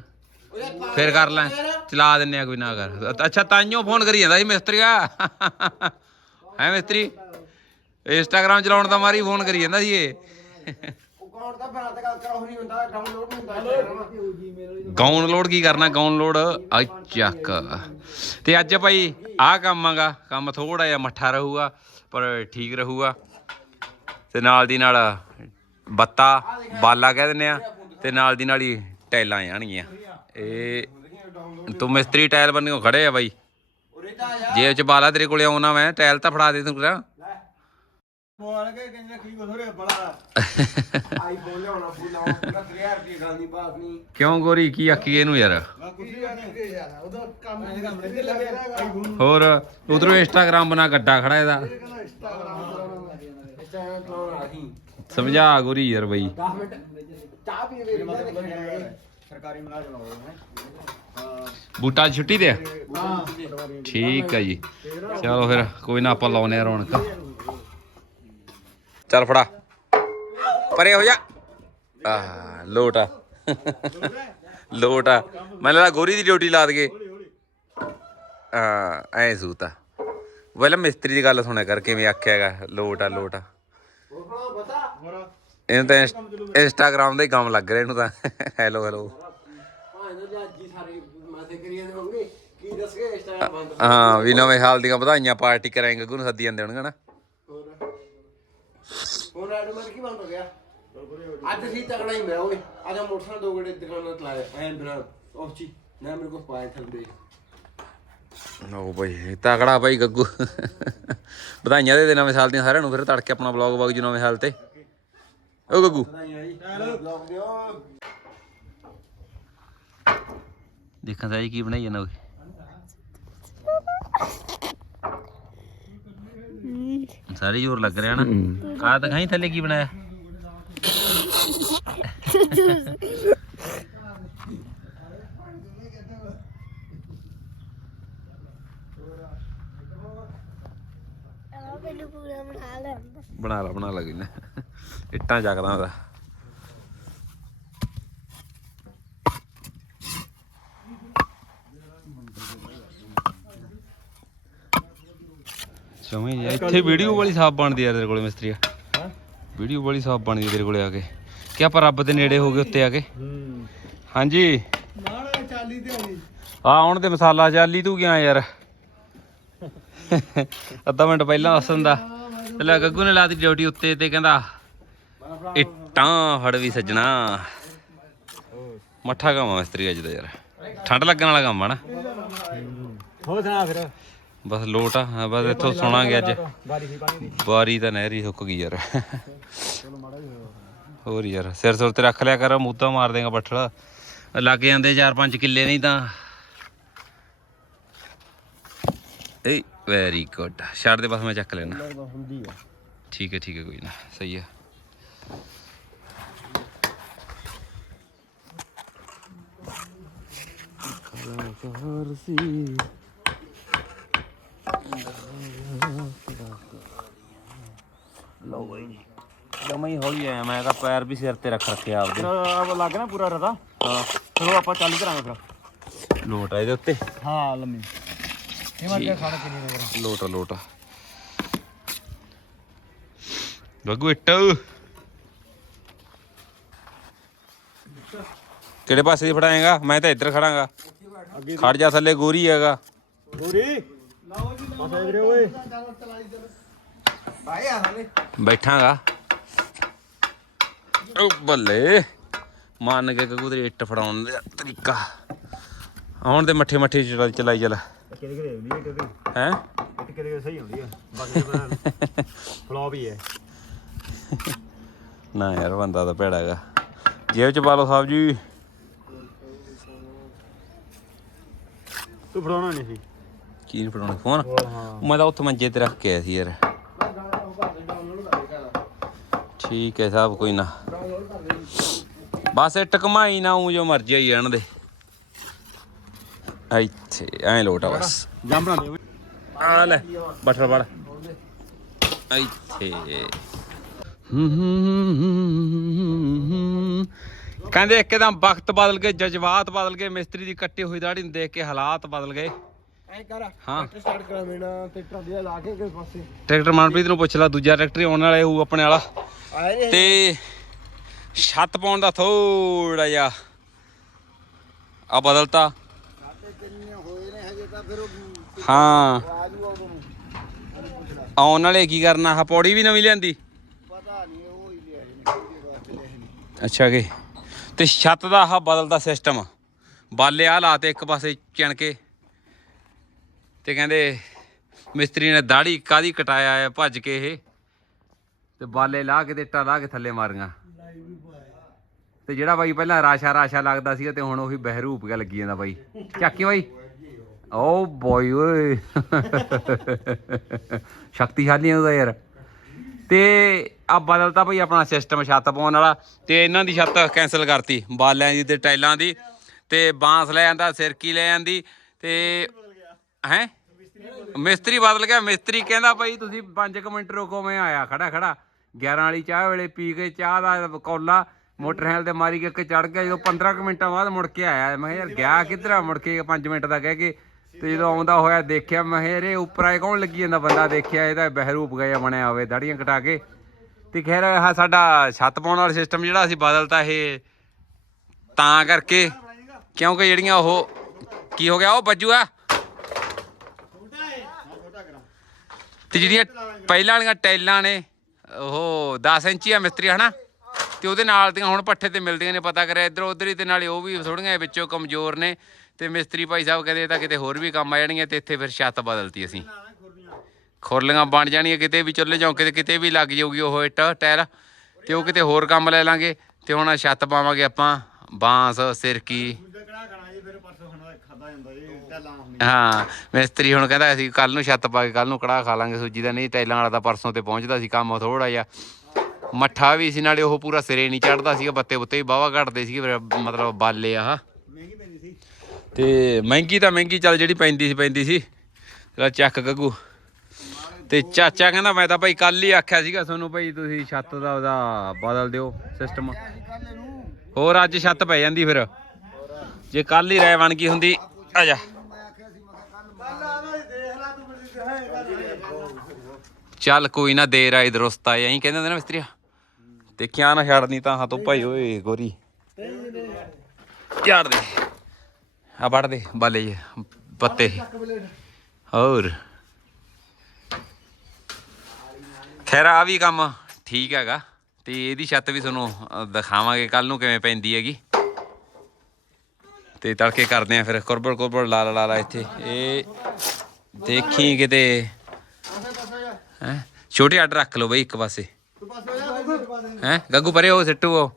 ਫਿਰ ਕਰ ਲੈ। ਚਲਾ ਦਿੰਨੇ ਆ ਕੋਈ ਨਾ ਕਰ। ਅੱਛਾ, ਤਾਈਓ ਫੋਨ ਕਰੀ ਜਾਂਦਾ ਸੀ ਮਿਸਤਰੀਆ ਹੈ ਮਿਸਤਰੀ? ਇੰਸਟਾਗ੍ਰਾਮ ਚਲਾਉਣ ਦਾ ਮਾਰੀ ਫੋਨ ਕਰੀ ਜਾਂਦਾ ਸੀ ਇਹ। ਅਕਾਊਂਟ ਦਾ ਬਣਾ ਤੇ ਗੱਲ ਨਹੀਂ ਹੁੰਦਾ ਡਾਊਨਲੋਡ ਹੁੰਦਾ ਡਾਊਨਲੋਡ ਕੀ ਕਰਨਾ? ਡਾਊਨਲੋਡ ਆ ਚੱਕ। ਤੇ ਅੱਜ ਭਾਈ ਆਹ ਕੰਮ ਆਗਾ। ਕੰਮ ਥੋੜਾ ਜਿਹਾ ਮੱਠਾ ਰਹੂਗਾ, ਪਰ ਠੀਕ ਰਹੂਗਾ। ਤੇ ਨਾਲ ਦੀ ਨਾਲ ਬੱਤਾ, ਬਾਲਾ ਕਹਿ ਦਿੰਦੇ ਆ। ਤੇ ਨਾਲ ਦੀ ਨਾਲ ਹੀ ਟਾਈਲਾਂ ਆਣਗੀਆਂ ਇਹ ਤੂੰ ਮਿਸਤਰੀ ਟਾਇਲ ਬੰਨਿਓ ਖੜੇ ਆ ਬਾਈ। ਜੇਬ ਚ ਬਾਲਾ ਤੇਰੇ ਕੋਲੇ ਆਉਣਾ ਮੈਂ ਟਾਇਲ ਤਾਂ ਫੜਾ ਦੇ ਤੂੰ ਕਰਾ ਮੋਬਾਈਲ ਕੇ ਕਹਿੰਦੇ ਕੀ ਬਥੋਰੇ ਬੜਾ। ਆਈਫੋਨ ਲਿਆਉਣਾ ਪੂਰਾ ਪੂਰਾ 3000 ਰੁਪਏ ਗੱਲ ਨਹੀਂ ਬਾਤ ਨਹੀਂ। ਕਿਉਂ ਗੋਰੀ ਕੀ ਆਖੀ ਇਹਨੂੰ ਯਾਰ? ਹੋਰ ਉਧਰੋਂ ਇੰਸਟਾਗ੍ਰਾਮ ਬਣਾ ਗੱਡਾ ਖੜਾ ਇਹਦਾ। ਸਮਝਾ ਗੁਰੀ ਯਾਰ ਬਈ। 10 ਮਿੰਟ ਚਾਹ ਪੀ ਵੇ ਸਰਕਾਰੀ ਮੁਲਾਜ਼ਮ ਹੋ ਹਾਂ ਬੂਟਾ ਛੁੱਟੀ ਤੇ ਆ? ਠੀਕ ਆ ਜੀ। ਚਲੋ ਫਿਰ ਕੋਈ ਨਾ ਆਪਾਂ ਲਾਉਨੇ ਆ ਰੌਣਕ। ਚੱਲ ਫੜਾ। ਪਰੇ ਹੋ ਜਾ। ਆ ਲੋਟ ਆ। ਲੋਟ ਆ। ਮੈਨੂੰ ਲੱਗਾ ਗੋਰੀ ਦੀ ਡਿਊਟੀ ਲਾ ਦਗੇ ਹਾਂ ਐ ਸੂਤਾ ਪਹਿਲਾਂ ਮਿਸਤਰੀ ਦੀ ਗੱਲ ਸੁਣਿਆ ਕਰ ਕਿਵੇਂ ਆਖਿਆ ਹੈਗਾ। ਲੋਟ ਆ ਲੋਟ ਆ। ਹੋਰ ਪਤਾ? ਹੋਰ ਇਹਨੂੰ ਤਾਂ ਇੰਸ- ਇੰਸਟਾਗ੍ਰਾਮ ਦਾ ਹੀ ਕੰਮ ਲੱਗ ਰਿਹਾ ਇਹਨੂੰ ਤਾਂ। ਹੈਲੋ ਹੈਲੋ ਭਾਂ ਇਹਨਾਂ ਅੱਜ ਹੀ ਸਾਰੇ ਮਾਥੇ ਕਰੀ ਜਾਂਦੇ ਹੋਣਗੇ ਕੀ ਦੱਸਗੇ ਇੰਸਟਾਗ੍ਰਾਮ ਬੰਦ ਹਾਂ ਵੀ ਨਵੇਂ ਸਾਲ ਦੀਆਂ ਵਧਾਈਆਂ ਪਾਰਟੀ ਕਰਾਂਗੇ ਗੱਗੂ ਨੂੰ ਸੱਦੀ ਜਾਂਦੇ ਹੋਣਗੇ ਨਾ ਹੋਰ। ਹੁਣ ਐਡਮਨ ਕੀ ਬੰਦ ਹੋ ਗਿਆ? ਅੱਜ ਸੀ ਤਗੜਾ ਹੀ ਮੈਂ ਓਏ। ਅੱਜ ਮੋਟਰਸਾਈਕਲ ਦੋ ਗੜੇ ਦੁਕਾਨਾਂ ਤੇ ਲਾਇਆ ਐਂ ਬਿਨਾ ਉਹ ਚੀ ਨਾ ਮੇਰੇ ਕੋਲ ਪਾਏ ਥੱਲੇ। ਲਓ ਬਈ ਤਕੜਾ ਬਾਈ ਗੱਗੂ। ਵਧਾਈਆਂ ਦੇ ਦੇ ਨਵੇਂ ਸਾਲ ਦੀਆਂ ਸਾਰਿਆਂ ਨੂੰ ਫਿਰ ਤੜਕੇ ਆਪਣਾ ਵਲੌਗ ਵਗ ਜੂ ਨਵੇਂ ਸਾਲ ਤੇ। ਓ ਗੱਗੂ। ਦੇਖਾਂ ਤਾਂ ਕੀ ਬਣਾਈ ਜਾਂਦਾ ਓਏ। ਸਾਰੇ ਜ਼ੋਰ ਲੱਗ ਰਿਹਾ ਨਾ। ਆ ਤਾਂ ਖਾਈ ਥੱਲੇ ਕੀ ਬਣਾਇਆ? ਬਣਾ ਲਾ ਬਣਾ ਲਾ ਨਾ। ਇੱਟਾਂ ਚੱਕਦਾ ਉਹਦਾ। ਸਮਝ ਜਾ, ਇੱਥੇ ਵੀਡੀਓ ਵਾਲੀ ਸਾਫ਼ ਬਣਦੀ ਆ ਤੇਰੇ ਕੋਲੇ ਮਿਸਤਰੀਆ ਹਾਂ ਵੀਡੀਓ ਵਾਲੀ ਸਾਫ਼ ਬਣਦੀ ਆ ਤੇਰੇ ਕੋਲੇ ਆ ਕੇ। ਕਿ ਆਪਾਂ ਰੱਬ ਦੇ ਨੇੜੇ ਹੋ ਗਏ ਉੱਤੇ ਆ ਕੇ? ਹਾਂਜੀ। ਮਾੜਾ ਚਾਲੀ ਤੇ ਆਣੀ ਆ, ਹੁਣ ਤੇ ਮਸਾਲਾ ਚਾਲੀ ਤੂੰ ਗਿਆ ਯਾਰ? ਅੱਧਾ ਮਿੰਟ ਪਹਿਲਾਂ ਦੱਸ ਦਿੰਦਾ ਲੈ, ਗੱਗੂ ਨੇ ਲਾਤੀ ਡਿਊਟੀ ਉੱਤੇ ਤੇ ਕਹਿੰਦਾ ਇੱਟਾਂ ਫੜ ਵੀ ਸੱਜਣਾ। ਮੱਠਾ ਕੰਮ ਮਿਸਤਰੀ ਅੱਜ ਦਾ ਯਾਰ। ਠੰਡ ਲੱਗਣ ਵਾਲਾ ਕੰਮ ਆ ਨਾ। ਹੋ ਸੁਣਾ ਫਿਰ। ਬਸ ਲੋਟ ਆ ਬਸ ਇੱਥੋਂ ਸੁਣਾਂਗੇ ਅੱਜ। ਬਾਰੀ ਤਾਂ ਨਹਿਰੀ ਸੁੱਕ ਗਈ ਯਾਰ। ਹੋਰ ਯਾਰ ਸਿਰ ਸੁਰ ਤੇ ਰੱਖ ਲਿਆ ਕਰ ਮੂਤਾ ਮਾਰ ਦੇਗਾ ਬੱਠਲ ਲੱਗ ਜਾਂਦੇ 4-5 ਕਿੱਲੇ ਨਹੀਂ ਤਾਂ। ਏ ਵੈਰੀ ਗੁੱਡ ਛੱਡ ਦੇ ਬਸ ਮੈਂ ਚੱਕ ਲੈਣਾ। ਠੀਕ ਹੈ ਠੀਕ ਹੈ ਕੋਈ ਨਾ। ਸਹੀ ਹੈ ਲਓ ਬਈ ਜਮਾ ਹੀ ਹੌਲੀ ਆਇਆ ਮੈਂ ਤਾਂ ਪੈਰ ਵੀ ਸਿਰ ਤੇ ਰੱਖ ਰੱਖਿਆ ਆਪਦੇ। ਆ ਲੱਗ ਨਾ ਪੂਰਾ ਰਦਾ। ਹਾਂ। ਚਲੋ ਆਪਾਂ ਚਾਲੀ ਕਰਾਂਗੇ ਫਿਰ। ਲੋਟ ਆ ਇਹਦੇ ਉੱਤੇ। ਹਾਂ ਲੰਮੀ। ਇਹ ਮਰ ਗਿਆ ਖਾਣਾ ਕਿੰਨੀ ਨਗਰ ਲੋਟ ਆ, ਲੋਟ ਆ। ਗੱਗੂ ਇੱਟ। ਕਿਹੜੇ ਪਾਸੇ ਦੀ ਫੜਾਏਗਾ? ਮੈਂ ਤਾਂ ਇੱਧਰ ਖੜਾਂਗਾ। ਅੱਗੇ ਖੜ ਜਾ ਥੱਲੇ ਗੋਰੀ ਹੈਗਾ। ਗੋਰੀ। ਲਾਓ ਜੀ ਪਾਸੇ ਵੀਰੇ ਓਏ। ਭਾਈ ਆ ਹਲੇ। ਬੈਠਾਂਗਾ। ਓ ਬੱਲੇ। ਮੰਨ ਕੇ ਗੱਗੂ ਤੇਰੀ ਇੱਟ ਫੜਾਉਣ ਦਾ ਤਰੀਕਾ। ਆਉਣ ਦੇ ਮੱਠੇ ਮੱਠੇ ਚਲਾ- ਚਲਾਈ ਚੱਲ। ਕਿਹਦੇ ਕਿਹਦੇ ਹੁੰਦੀ ਹੈ ਕਿਹਦੇ ਹੈ? ਕਿਹਦੇ ਕਿਹਦੇ ਸਹੀ ਹੁੰਦੀ ਹੈ ਬਾਕੀ ਤਾਂ ਫਲॉप ਹੀ ਹੈ। ਨਾ ਯਾਰ ਬੰਦਾ ਤਾਂ ਭੈੜਾ ਹੈਗਾ। ਜੇਬ ਚ ਪਾ ਲਓ ਸਾਹਿਬ ਜੀ। ਤੂੰ ਫੜਾਉਣਾ ਨਹੀਂ ਸੀ। ਕੀ ਨੀ ਫੜਾਉਣਾ? ਫੋਨ? ਹਾਂ। ਮੈਂ ਤਾਂ ਉੱਥੇ ਮੰਜੇ ਤੇ ਰੱਖ ਕੇ ਆਇਆ ਸੀ ਯਾਰ। ਠੀਕ ਹੈ ਸਾਹਿਬ ਕੋਈ ਨਾ। ਬਸ ਇੱਟ ਕਮਾਈ ਨਾ ਉਹ ਜੋ ਮਰਜ਼ੀ ਆਈ ਜਾਣ ਦੇ। ਇੱਥੇ ਐਂ ਲੋਟਾ ਬਸ। ਜੰਮ ਬਣਾ ਦੇ। ਆ ਲੈ ਬਠਰ ਵੜ ਇੱਥੇ। ਕਹਿੰਦੇ ਇੱਕਦਮ ਵਕਤ ਬਦਲ ਗਏ ਜਜ਼ਬਾਤ ਬਦਲ ਗਏ ਮਿਸਤਰੀ ਦੀ ਕੱਟੀ ਹੋਈ ਦਾੜੀ ਨੂੰ ਦੇਖ ਕੇ ਹਾਲਾਤ ਬਦਲ ਗਏ। ਐ ਕਰ ਹਾਂ। ਸਟਾਰਟ ਕਰਾ ਦੇਣਾ ਤੇ ਟਰਾਲੀ ਲਾ ਕੇ ਕਿਸ ਪਾਸੇ। ਟਰੈਕਟਰ ਮਨਪ੍ਰੀਤ ਨੂੰ ਪੁੱਛ ਲਾ ਦੂਜਾ ਟਰੈਕਟਰ ਆਉਣ ਵਾਲਾ ਹੋਊ ਆਪਣੇ ਵਾਲਾ। ਆਏ ਤੇ ਛੱਤ ਪਾਉਣ ਦਾ ਥੋੜਾ ਜਿਹਾ ਆ ਬਦਲਤਾ। ਹਾਂ। ਆਉਣ ਵਾਲੇ ਕੀ ਕਰਨਾ ਆ ਪੌੜੀ ਵੀ ਨਵੀਂ ਲਿਆਂਦੀ? ਪਤਾ ਨਹੀਂ ਉਹ ਹੀ ਲਿਆ ਇਹਨੇ ਕਿਹਦੇ ਵਾਸਤੇ ਲਿਆ ਇਹਨੇ ਅੱਛਾ ਕਿ ਤੇ ਛੱਤ ਦਾ ਆਹ ਬਦਲਦਾ ਸਿਸਟਮ। ਬਾਲੇ ਆ ਲਾਤੇ ਇੱਕ ਪਾਸੇ ਚਿਣਕੇ ਤੇ ਕਹਿੰਦੇ ਮਿਸਤਰੀ ਨੇ ਦਾੜੀ ਕਾਦੀ ਕਟਾਇਆ ਹੈ, ਭੱਜ ਕੇ ਇਹ। ਤੇ ਬਾਲੇ ਲਾ ਕੇ ਤੇ ਇੱਟਾਂ ਲਾ ਕੇ ਥੱਲੇ ਮਾਰੀਆਂ। ਤੇ ਜਿਹੜਾ ਬਾਈ ਪਹਿਲਾਂ ਰਾਸ਼ਾ ਰਾਸ਼ਾ ਲੱਗਦਾ ਸੀ ਤੇ ਹੁਣ ਉਹੀ ਬਹਿਰੂਪ ਗਿਆ ਲੱਗੀ ਜਾਂਦਾ ਬਾਈ। ਚੱਕੀ ਬਾਈ? ਓ ਬੋਏ ਓਏ। ਸ਼ਕਤੀਸ਼ਾਲੀ ਉਹਦਾ ਯਾਰ। ਤੇ ਆ ਬਦਲਤਾ ਭਈ ਆਪਣਾ ਸਿਸਟਮ ਛੱਤ ਪਾਉਣ ਵਾਲਾ ਤੇ ਇਹਨਾਂ ਦੀ ਛੱਤ ਕੈਨਸਲ ਕਰਤੀ ਬਾਲਿਆਂ ਦੀ ਤੇ ਟਾਈਲਾਂ ਦੀ ਤੇ ਬਾਂਸ ਲੈ ਜਾਂਦਾ ਸਿਰਕੀ ਲੈ ਜਾਂਦੀ ਤੇ ਹੈ? ਮਿਸਤਰੀ ਬਦਲ ਗਿਆ, ਮਿਸਤਰੀ ਕਹਿੰਦਾ ਭਾਈ ਤੁਸੀਂ 5 ਮਿੰਟ ਰੁਕੋ, ਮੈਂ ਆਇਆ ਖੜਾ ਖੜਾ। 11 ਵਾਲੀ ਚਾਹ ਵੇਲੇ ਪੀ ਕੇ ਚਾਹ ਦਾ ਕੌਲਾ, ਮੋਟਰਸਾਈਕਲ ਤੇ ਮਾਰੀ ਕੇ ਚੜ ਗਿਆ, ਜਦੋਂ 15 ਕੁ ਮਿੰਟਾਂ ਬਾਅਦ ਮੁੜ ਕੇ ਆਇਆ, ਮੈਂ ਕਿਹਾ ਯਾਰ ਗਿਆ ਕਿੱਧਰ ਆ? ਮੁੜ ਕੇ 5 ਮਿੰਟ ਦਾ ਕਹਿ ਕੇ ਤੇ ਜਦੋਂ ਆਉਂਦਾ ਹੋਇਆ ਦੇਖਿਆ, ਮੈਂ ਕਿਹਾ ਇਹ ਉੱਪਰ ਕੌਣ ਲੱਗੀ ਜਾਂਦਾ? ਬੰਦਾ ਦੇਖਿਆ ਇਹਦਾ ਬਹਿਰੂਪ ਗਿਆ ਬਣਿਆ ਹੋਵੇ, ਦਾੜੀਆਂ ਕਟਾ ਕੇ। ਤੇ ਖੈਰ, ਆਹ ਸਾਡਾ ਛੱਤ ਪਾਉਣ ਵਾਲਾ ਸਿਸਟਮ ਜਿਹੜਾ ਅਸੀਂ ਬਦਲਤਾ ਇਹ, ਤਾਂ ਕਰਕੇ, ਕਿਉਂਕਿ ਜਿਹੜੀਆਂ ਉਹ, ਕੀ ਹੋ ਗਿਆ? ਉਹ ਬੱਜੂ ਤੇ ਜਿਹੜੀਆਂ ਪਹਿਲਾਂ ਵਾਲੀਆਂ ਟਾਈਲਾਂ ਨੇ, ਉਹ 10 ਇੰਚੀ ਆ ਮਿਸਤਰੀ, ਹਨਾ? ਤੇ ਉਹਦੇ ਨਾਲ ਦੀਆਂ ਹੁਣ ਪੱਠੇ ਤੇ ਮਿਲਦੀਆਂ ਨੇ, ਪਤਾ ਕਰਿਆ, ਇੱਧਰ ਉੱਧਰ ਹੀ ਤੇ ਨਾਲੇ ਉਹ ਵੀ ਥੋੜੀਆਂ ਵਿੱਚੋਂ ਕਮਜ਼ੋਰ ਨੇ। ਤੇ ਮਿਸਤਰੀ ਭਾਈ ਸਾਹਿਬ ਕਹਿੰਦੇ ਇਹ ਤਾਂ ਕਿਤੇ ਹੋਰ ਵੀ ਕੰਮ ਆ ਜਾਣਗੀਆਂ ਤੇ ਇੱਥੇ ਫਿਰ ਛੱਤ ਬਦਲਤੀ ਅਸੀਂ। ਖੁਰਲੀਆਂ ਬਣ ਜਾਣੀਆਂ ਕਿਤੇ ਵੀ, ਚੁੱਲ੍ਹੇ ਚੌਂਕੇ ਤੇ ਕਿਤੇ ਵੀ ਲੱਗ ਜਾਊਗੀ ਉਹ ਇੱਟ ਟਾਇਰ ਤੇ ਉਹ ਕਿਤੇ ਹੋਰ ਕੰਮ ਲੈ ਲਾਂਗੇ ਤੇ ਹੁਣ ਆਹ ਛੱਤ ਪਾਵਾਂਗੇ ਆਪਾਂ, ਬਾਂਸ, ਸਿਰਕੀ। ਹਾਂ, ਮਿਸਤਰੀ ਹੁਣ ਕਹਿੰਦਾ ਅਸੀਂ ਕੱਲ ਨੂੰ ਛੱਤ ਪਾ ਕੇ ਕੱਲ ਨੂੰ ਕੜਾਹ ਖਾ ਲਾਂਗੇ, ਸੂਜੀ ਦਾ ਨਹੀਂ ਟਾਈਲਾਂ ਵਾਲਾ ਤਾਂ ਪਰਸੋਂ ਤੇ ਪਹੁੰਚਦਾ ਸੀ ਕੰਮ ਥੋੜਾ ਜਿਹਾ। ਮੱਠਾ ਵੀ ਸੀ, ਨਾਲੇ ਉਹ ਪੂਰਾ ਸਿਰੇ ਨਹੀਂ ਚੜਦਾ ਸੀਗਾ ਬੱਤੇ ਬੁੱਤੇ ਵੀ ਬਾਵਾ ਘਟਦੇ ਸੀਗੇ ਮਤਲਬ ਬਾਲੇ ਆਹ। ਤੇ ਮਹਿੰਗੀ ਤਾਂ ਮਹਿੰਗੀ ਚੱਲ ਜਿਹੜੀ ਪੈਂਦੀ ਸੀ ਪੈਂਦੀ ਸੀ। ਚਲ ਚੱਕ ਗੱਗੂ। ਤੇ ਚਾਚਾ ਕਹਿੰਦਾ, ਮੈਂ ਤਾਂ ਭਾਈ ਕੱਲ ਹੀ ਆਖਿਆ ਸੀਗਾ ਤੁਹਾਨੂੰ ਭਾਈ, ਤੁਸੀਂ ਛੱਤ ਦਾ ਉਹਦਾ ਬਦਲ ਦਿਓ ਸਿਸਟਮ ਹੋਰ ਅੱਜ ਛੱਤ ਪੈ ਜਾਂਦੀ ਫਿਰ। ਜੇ ਕੱਲ ਹੀ ਰਹਿ ਬਣ ਗਈ ਹੁੰਦੀ, ਆ ਜਾ। ਚੱਲ ਕੋਈ ਨਾ, ਦੇਰ ਆਈ ਦਰੁਸਤ ਆਏ ਐਂ ਕਹਿੰਦੇ ਹੁੰਦੇ ਨਾ ਮਿਸਤਰੀਆ, ਦੇਖਿਆ ਨਾ ਛੱਡਨੀ ਤਾਂ ਹਾਂ ਤੂੰ ਭਾਈ, ਓਏ ਗੋਰੀ। ਝਾੜ ਦੇ ਆ ਵੜ ਦੇ ਬਾਲੇ ਜੇ ਪੱਤੇ। ਹੋਰ। ਖੈਰ ਆ ਵੀ ਕੰਮ ਠੀਕ ਹੈਗਾ। ਤੇ ਇਹਦੀ ਛੱਤ ਵੀ ਤੁਹਾਨੂੰ ਦਿਖਾਵਾਂਗੇ। ਕੱਲ ਨੂੰ ਕਿਵੇਂ ਪੈਂਦੀ ਹੈਗੀ। ਤੇ ਤੜਕੇ ਕਰਦੇ ਆ ਫਿਰ ਕੁਰਬੜ ਕੁਰਬੜ ਲਾ ਲਾ ਲਾ ਇੱਥੇ। ਇਹ ਦੇਖੀ ਕਿਤੇ, ਹੈ? ਛੋਟੇ ਅੱਡ ਰੱਖ ਲਓ ਬਈ ਇੱਕ ਪਾਸੇ। ਹੈ? ਗੱਗੂ ਪਰੇ ਹੋ, ਸਿੱਟੂ ਉਹ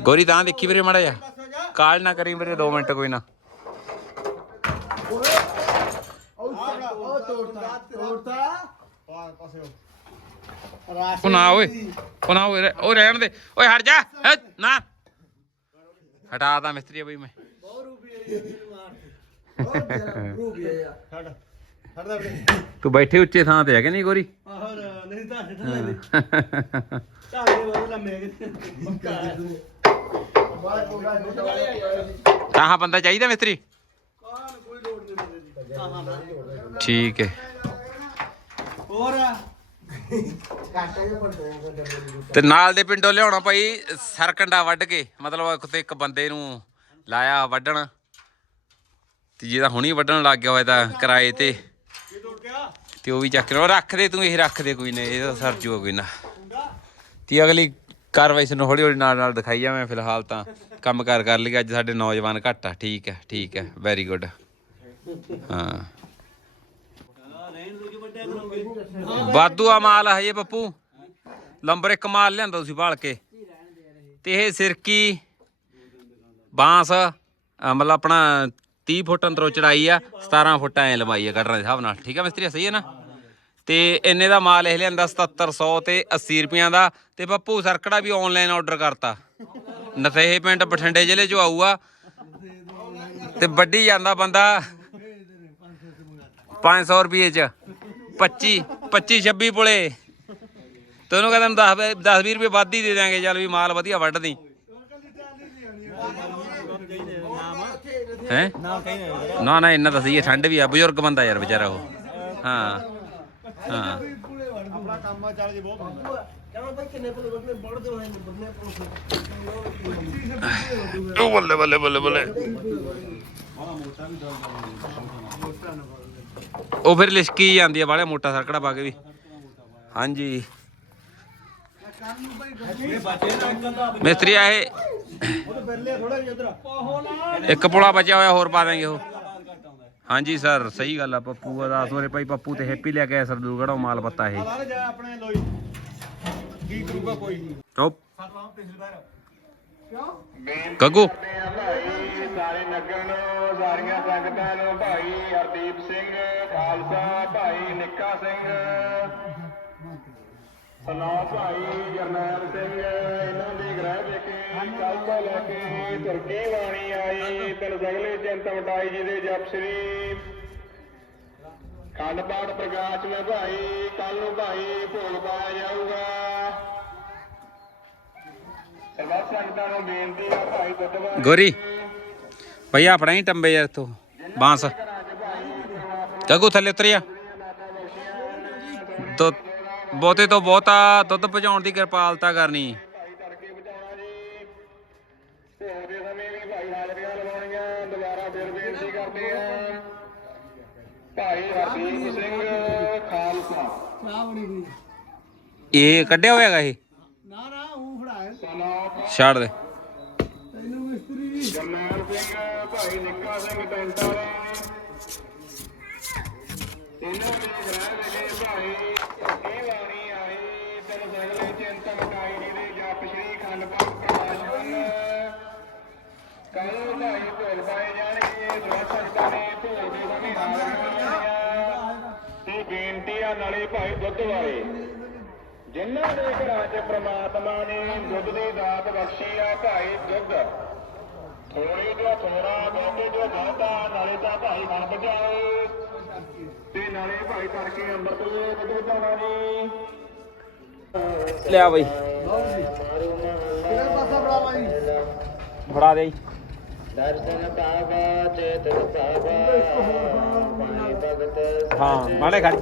ਗੋਰੀ ਤਾਂ ਦੇਖੀ ਵੀਰੇ ਮਾੜਾ ਜਾ ਕਾਲ ਨਾ ਕਰੀ ਵੀਰੇ 2 ਮਿੰਟ ਕੋਈ ਨਾ। ਉਹ ਨਾ ਓਏ ਉਹ ਨਾ ਓਏ ਉਹ ਰਹਿਣ ਦੇ। ਓਏ ਹਟ ਜਾ। ਹਟ ਨਾ। ਹਟਾ ਤਾ ਮਿਸਤਰੀ ਬਈ ਮੈਂ। ਤੂੰ ਬੈਠੇ ਉੱਚੇ ਥਾਂ ਤੇ ਹੈ। ਕਿ ਨਹੀਂ। ਗੋਰੀ ਕਹਾਂ ਬੰਦਾ ਚਾਹੀਦਾ ਮਿਸਤਰੀ? ਠੀਕ ਹੈ। ਤੇ ਨਾਲ ਦੇ ਪਿੰਡੋਂ ਲਿਆਉਣਾ ਭਾਈ, ਸਰਕੰਡਾ ਵੱਢ ਕੇ, ਮਤਲਬ ਕਿਤੇ ਇੱਕ ਬੰਦੇ ਨੂੰ ਲਾਇਆ ਵੱਢਣ। ਤੇ ਜਿਹਦਾ ਹੁਣੀ ਵੱਢਣ ਲੱਗ ਗਿਆ ਹੋਇਆ ਤਾਂ ਕਿਰਾਏ ਤੇ। ਤੇ ਉਹ ਵੀ ਚੱਕ ਲਓ ਰੱਖ ਦੇ ਤੂੰ, ਇਹ ਰੱਖ ਦੇ ਕੋਈ ਨਾ ਇਹਦਾ ਸਰ ਜੂਗਾ ਕੋਈ ਨਾ। ਤੇ ਅਗਲੀ ਕਾਰਵਾਈ ਸਾਨੂੰ ਹੌਲੀ ਹੌਲੀ ਨਾਲ ਨਾਲ ਦਿਖਾਈ ਜਾਵੇਂ, ਫਿਲਹਾਲ ਤਾਂ ਕੰਮ ਕਾਰ ਕਰ ਲਈ ਅੱਜ ਸਾਡੇ ਨੌਜਵਾਨ ਘੱਟ ਆ। ਠੀਕ ਹੈ ਠੀਕ ਹੈ ਵੈਰੀ ਗੁੱਡ ਹਾਂ। ਵਾਧੂ ਆ ਮਾਲ ਹਜੇ ਪੱਪੂ। ਲੰਬਰ ਇੱਕ ਮਾਲ ਲਿਆਂਦਾ ਤੁਸੀਂ ਭਾਲ ਕੇ। ਤੇ ਇਹ ਸਿਰਕੀ, ਬਾਂਸ, ਅਹ ਮਤਲਬ ਆਪਣਾ 30 ਫੁੱਟ ਅੰਦਰੋਂ ਚੜਾਈ ਆ 17 ਫੁੱਟ ਐ ਲੰਬਾਈ ਆ ਕਟਰਾਂ ਦੇ ਹਿਸਾਬ ਨਾਲ। ਠੀਕ ਆ ਮਿਸਤਰੀ, ਸਹੀ ਹੈ ਨਾ? ਤੇ ਇੰਨੇ ਦਾ ਮਾਲ ਇਹ ਲਿਆਂਦਾ 7700 ਤੇ 80 ਰੁਪਈਆਂ ਦਾ। ਤੇ ਪੱਪੂ, ਸਰਕੜਾ ਵੀ ਆਨਲਾਈਨ ਆਰਡਰ ਕਰਤਾ। ਨਥੇਹੇ ਪਿੰਡ ਬਠਿੰਡੇ ਜ਼ਿਲ੍ਹੇ ਚੋਂ ਆਊਗਾ। ਤੇ ਵੱਡੀ ਜਾਂਦਾ ਬੰਦਾ 500 ਰੁਪਏ ਚ। 25 25 26 ਪੁਲੇ। ਤੈਨੂੰ ਕਹਿੰਦਾ 10 10 20 ਰੁਪਏ ਵੱਧ ਹੀ ਦੇ ਦਾਂਗੇ ਚੱਲ ਵੀ ਮਾਲ ਵਧੀਆ ਵੱਢ ਦੀ ਹੈ? ਨਾ ਨਾ, ਇੰਨਾ ਤਾਂ ਸਹੀ ਹੈ, ਠੰਡ ਵੀ ਆ, ਬਜ਼ੁਰਗ ਬੰਦਾ ਯਾਰ ਵਿਚਾਰਾ ਉਹ। ਹਾਂ ਹਾਂ। ਉਹ ਬੱਲੇ ਬੱਲੇ ਬੱਲੇ ਬੱਲੇ। ਉਹ ਫਿਰ ਲਿਸ਼ਕੀ ਜਾਂਦੀ ਆ ਬਾਲੇ ਮੋਟਾ ਸਰਕੜਾ ਪਾ ਕੇ ਵੀ। ਹਾਂਜੀ। ਮਿਸਤਰੀ ਆ ਇਹ। ਇੱਕ ਪੁਲਾ ਬਚਿਆ ਹੋਇਆ ਹੋਰ ਪਾ ਦਾਂਗੇ ਉਹ। ਹਾਂਜੀ ਸਰ ਸਹੀ ਗੱਲ ਆ ਪੱਪੂ ਦਾ ਦੱਸ ਮੇਰੇ ਭਾਈ ਪੱਪੂ ਤੇ ਹੈਪੀ ਲੈ ਕੇ ਆਇਆ ਸਰਦੂਲਗੜ੍ਹੋਂ ਮਾਲ ਪੱਤਾ ਇਹ। ਆਪਣੇ ਲੋਈ। ਕੀ ਕਰੂਗਾ ਕੋਈ। ਨਹੀਂ ਚੁੱਪ ਗੱਗੂ। ਸਾਰੇ ਨਗਰ ਨੂੰ ਸਾਰੀਆਂ ਸੰਗਤਾਂ ਨੂੰ ਭਾਈ ਹਰਦੀਪ ਸਿੰਘ, ਖਾਲਸਾ ਭਾਈ ਨਿੱਕਾ ਸਿੰਘ। ਸਨਾ ਭਾਈ ਜਰਨੈਲ ਸਿੰਘ, ਇਹਨਾਂ ਦੇ ਗ੍ਰਹਿ ਵਿਖੇ ਕੱਲ ਤੋਂ ਲੈ ਕੇ ਤੁਰਕੀ ਬਾਣੀ ਆਈ ਤਿਲ ਸਗਲੇ ਚਿੰਤ ਮਟਾਈ ਜੀ ਦੇ ਜਪ ਸ੍ਰੀ ਖੰਡ ਪਾਠ ਪ੍ਰਕਾਸ਼ ਮੈਂ ਭਾਈ ਕੱਲ ਨੂੰ ਭਾਈ ਭੋਗ ਪਾਇਆ ਜਾਊਗਾ। ਸਰਬੱਤ ਸੰਗਤਾਂ ਨੂੰ ਬੇਨਤੀ ਆ ਭਾਈ ਬੁੱਧਵਾਰ ਗੋਰੀ, ਭਈਆ ਫੜਾਈ ਟੰਬੇ ਯਾਰ ਤੂੰ ਬਾਂਸ। ਕਗੂ ਥੱਲੇ ਉਤਰਿਆ ਦੁੱਧ, ਬਹੁਤੇ ਤੋਂ ਬਹੁਤਾ ਦੁੱਧ ਪਹੁੰਚਾਉਣ ਦੀ ਕਿਰਪਾਲਤਾ ਕਰਨੀ। ਭਾਈ ਤੜਕੇ ਬਚਾਉਣਾ ਜੀ ਭੋਗ ਦੇ ਸਮੇਂ ਵੀ ਭਾਈ ਹਾਜ਼ਰੀਆਂ ਲਵਾਉਣੀਆਂ ਦੁਬਾਰਾ ਫਿਰ ਬੇਨਤੀ ਕਰਦੇ ਆ ਭਾਈ ਹਰਦੀਪ ਸਿੰਘ ਖਾਲਸਾ ਇਹ ਕੱਢਿਆ ਹੋਇਆਗਾ ਇਹ ਨਾ ਨਾ ਉਹ ਫੜਾਏ ਸਨਾ ਛੱਡ ਦੇ। ਜਰਨੈਲ ਸਿੰਘ ਭਾਈ ਨਿੱਕਾ ਸਿੰਘ ਟੈਂਟ ਵਾਲੇ ਇਹਨਾਂ ਦੇ ਗ੍ਰਹਿ ਵੇਲੇ ਭਾਈ ਇਹ ਬਾਣੀ ਆਈ ਤਿਲ ਸਗਲੇ ਚਿੰਤ ਮਟਾਈ ਜੀ ਦੇ ਜਪ ਸ਼੍ਰੀ ਖੰਡ ਪ੍ਰਕਾਸ਼ ਹਨ ਕੱਲ ਭਾਈ ਭੋਗ ਪਾਏ ਜਾਣਗੇ ਸਰਬੱਤ ਸੰਗਤਾਂ ਨੇ ਭੋਗ ਦੇ ਸਮੇਂ ਤੇ ਬੇਨਤੀ ਆ ਨਾਲੇ ਭਾਈ ਦੁੱਧ ਵਾਲੇ ਜਿਨ੍ਹਾਂ ਦੇ ਘਰਾਂ 'ਚ ਪ੍ਰਮਾਤਮਾ ਨੇ ਦੁੱਧ ਦੀ ਦਾਤ ਬਖਸ਼ੀ ਆ ਭਾਈ ਦੁੱਧ। ਥੋੜੀ ਜਿਹਾ ਥੋੜਾ ਬਹੁਤੇ ਜੋ ਬਹੁਤਾ ਨਾਲੇ ਤਾਂ ਭਾਈ ਮਨ ਬਚਾਓ ਤੇ ਨਾਲੇ ਭਾਈ ਤੜਕੇ ਅੰਮ੍ਰਿਤ ਦੇ ਦੁੱਧ ਪਾਉਣਾ ਜੀ। ਲਿਆ ਬਈ। ਕਿਹੜਾ ਪਾਸਾ ਫੜਾਵਾ ਜੀ ਫੜਾ ਦੇ। ਦਰਸ਼ਨ ਪਾਵਾ ਚੇਤ ਪਾਵਾ। ਹਾਂ ਨਾਲੇ ਖੜ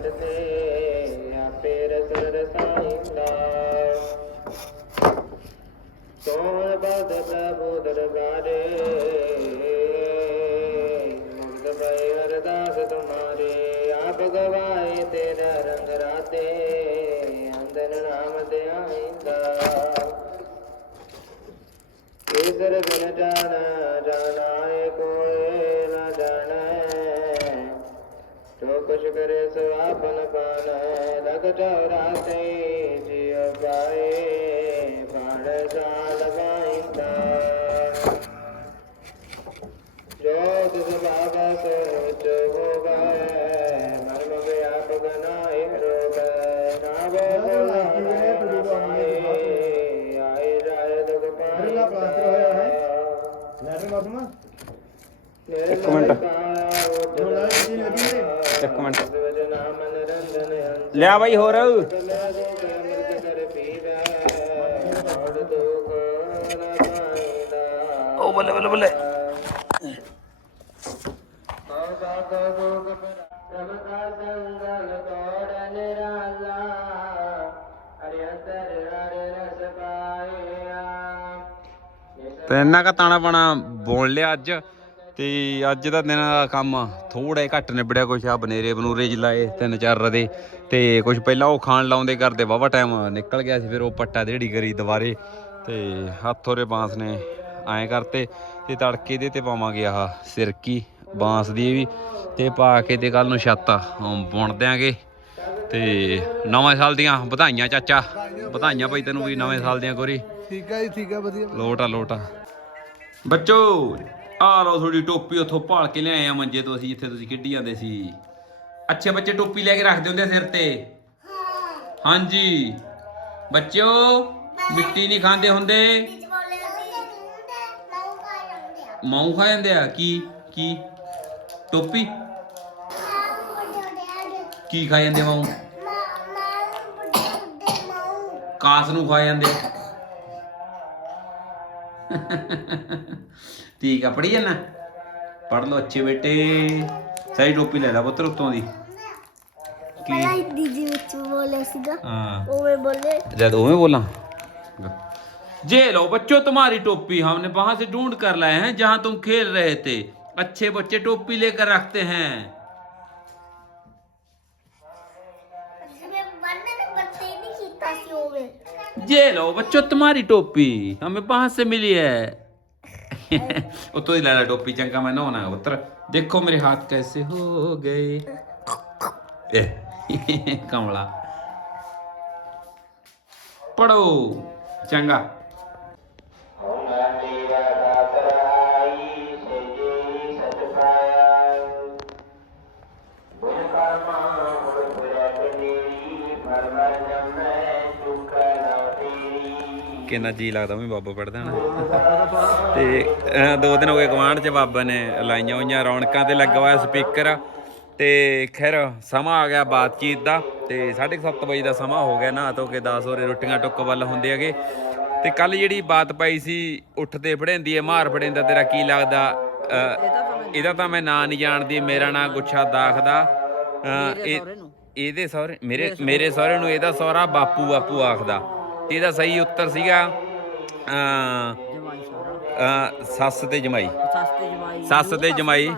ਜੀ ਆਪੇ ਰਸ ਰਸਾਇੰਦਾ ਸੋਹਣ ਬਦ ਪ੍ਰਭੂ ਦਰਬਾਰੇ ਮੁਕਤ ਭਈ ਅਰਦਾਸ ਤੁਮਾਰੇ ਆਪ ਗਵਾਏ ਤੇਰਾ ਰੰਗ ਰਾਤੇ ਅੰਦਰ ਨਾਮ ਧਿਆਇਂਦਾ ਕੇਸਰ ਬਿਨ ਜਾਣਾ ਜਾਣਾਏ ਕੋਏ ਜੋ ਕੁਛ ਕਰੇ ਸੋ ਆਪਨ ਪਾਨ ਲਗ ਚੌਰਾਸੇ, ਜਿਉ ਪਾਏ ਬਾਣ ਸਾਲ ਬਾਇੰਦਾ ਜੋ ਤਿਸ ਬਾਬਾ ਲਿਆ ਬਈ ਹੋਰ। ਉਹ ਬੱਲੇ ਬੱਲੇ ਬੱਲੇ। ਤੇ ਇੰਨਾ ਕਾ ਤਾਣਾ ਬਾਣਾ ਬੋਲ ਲਿਆ ਅੱਜ। ਤੇ ਅੱਜ ਦਾ ਦਿਨ ਦਾ ਕੰਮ ਥੋੜਾ ਘੱਟ ਨਿਬੜਿਆ ਕੁਛ ਆ ਬਨੇਰੇ ਬਨੂਰੇ ਚ ਲਾਏ ਤਿੰਨ ਚਾਰ ਰਦੇ ਤੇ ਕੁਛ ਪਹਿਲਾਂ ਉਹ ਖਾਣ ਲਾਉਂਦੇ ਕਰਦੇ ਵਾਵਾ ਟਾਈਮ ਨਿਕਲ ਗਿਆ ਸੀ ਫਿਰ ਉਹ ਪੱਟਾ ਦੇੜੀ ਕਰੀ ਦੁਬਾਰੇ ਤੇ ਹੱਥੋਰੇ ਬਾਂਸ ਨੇ ਐਂ ਕਰਤੇ ਤੇ ਤੜਕੇ ਦੇ ਤੇ ਪਾਵਾਂਗੇ ਆਹ ਸਿਰਕੀ ਬਾਂਸ ਦੀ ਵੀ ਤੇ ਪਾ ਕੇ ਤੇ ਕੱਲ ਨੂੰ ਛੱਤ ਬੁਣ ਦਿਆਂਗੇ ਤੇ ਨਵੇਂ ਸਾਲ ਦੀਆਂ ਵਧਾਈਆਂ ਚਾਚਾ ਵਧਾਈਆਂ ਭਾਈ ਤੈਨੂੰ ਵੀ ਨਵੇਂ ਸਾਲ ਦੀਆਂ ਗੋਰੀ। ਠੀਕ ਹੈ ਜੀ ਠੀਕ ਹੈ ਵਧੀਆ। ਲੋਟ ਆ ਲੋਟ ਆ। ਬੱਚੋ ਆ ਲਓ ਥੋੜੀ ਟੋਪੀ ਉੱਥੋਂ ਭਾਲ ਕੇ ਲਿਆਏ ਆ ਮੰਜੇ ਤੋਂ, ਅਸੀਂ ਜਿੱਥੇ ਤੁਸੀਂ ਖੇਡੀ ਜਾਂਦੇ ਸੀ। ਅੱਛੇ ਬੱਚੇ ਟੋਪੀ ਲੈ ਕੇ ਰੱਖਦੇ ਹੁੰਦੇ ਆ ਸਿਰ ਤੇ। ਹਾਂਜੀ। ਬੱਚਿਓ, ਮਿੱਟੀ ਨਹੀਂ ਖਾਂਦੇ ਹੁੰਦੇ। ਮਾਊ ਖਾ ਜਾਂਦੇ ਆ? ਕੀ ਕੀ? ਟੋਪੀ? ਕੀ ਖਾ ਜਾਂਦੇ ਮਾਊ? ਕਾਸ ਨੂੰ ਖਾ ਜਾਂਦੇ ਠੀਕ ਆ ਪੜੀ ਜਾਣਾ ਪੜ ਲਓ ਅੱਛੇ ਬੇਟੇ ਸਹੀ ਟੋਪੀ ਲੈ ਲੈ ਪੁੱਤਰ ਉੱਤੋਂ ਦੀ ਕੀ ਦੀਦੀ ਵਿੱਚ ਬੋਲੇ ਸੀਗਾ ਹਾਂ ਉਵੇਂ ਬੋਲੇ जब मैं बोला ये लो बच्चों तुम्हारी टोपी हमने वहां से ढूंढ कर लाए हैं जहां तुम खेल रहे थे अच्छे बच्चे टोपी लेकर रखते हैं ਜਿਵੇਂ ਬੰਦੇ ਨੇ ਬੱਚੇ ਹੀ ਨਹੀਂ ਕੀਤਾ ਸੀ ਉਵੇਂ ये लो बच्चों तुम्हारी टोपी हमें वहां से मिली है ਉਤੋਂ ਹੀ ਲੈ ਲੈ ਟੋਪੀ ਚੰਗਾ ਮੈਂ ਨਹਾਉਣਾ ਪੁੱਤਰ। ਦੇਖੋ ਮੇਰੇ ਹੱਥ ਕੈਸੇ ਹੋ ਗਏ। ਇਹ। ਕਮਲਾ। ਪੜੋ ਚੰਗਾ। ਕਿੰਨਾ ਜੀ ਲੱਗਦਾ ਮੈਂ ਬਾਬਾ ਪੜਦਾ ਨਾ। ਤੇ ਅਹ, ਦੋ ਦਿਨ ਹੋ ਗਏ ਗਵਾਂਢ ਚ ਬਾਬਾ ਨੇ ਲਾਈਆਂ ਹੋਈਆਂ ਰੌਣਕਾਂ ਤੇ ਲੱਗਾ ਹੋਇਆ ਸਪੀਕਰ। ਤੇ ਖੈਰ ਸਮਾਂ ਆ ਗਿਆ ਬਾਤਚੀਤ ਦਾ ਤੇ 7:30 ਵਜੇ ਦਾ ਸਮਾਂ ਹੋ ਗਿਆ ਨਾ ਧੋ ਕੇ 10 ਹੋਰੇ ਰੋਟੀਆਂ ਟੁੱਕ ਵੱਲ ਹੁੰਦੇ ਹੈਗੇ। ਤੇ ਕੱਲ ਜਿਹੜੀ ਬਾਤ ਪਾਈ ਸੀ ਉੱਠਦੇ ਫੜੇਂਦੀ ਏ ਮਾਰ ਫੜੇਂਦਾ ਤੇਰਾ ਕੀ ਲੱਗਦਾ? ਅਹ, ਇਹਦਾ ਤਾਂ ਮੈਂ ਨਾਂ ਨਹੀਂ ਜਾਣਦੀ ਮੇਰਾ ਨਾਂ ਗੁੱਛਾ ਦਾਖਦਾ ਅਹ, ਇਹ-। ਇਹਦੇ ਸਹੁਰੇ ਮੇਰੇ ਮੇਰੇ ਸਹੁਰੇ ਨੂੰ ਇਹਦਾ ਸਹੁਰਾ ਬਾਪੂ ਬਾਪੂ ਆਖਦਾ। ਤੇ ਇਹਦਾ ਸਹੀ ਉੱਤਰ ਸੀਗਾ ਅ ਸੱਸ ਤੇ ਜਮਾਈ ਸੱਸ ਤੇ ਜਮਾਈ। ਸੱਸ ਤੇ ਜਮਾਈ।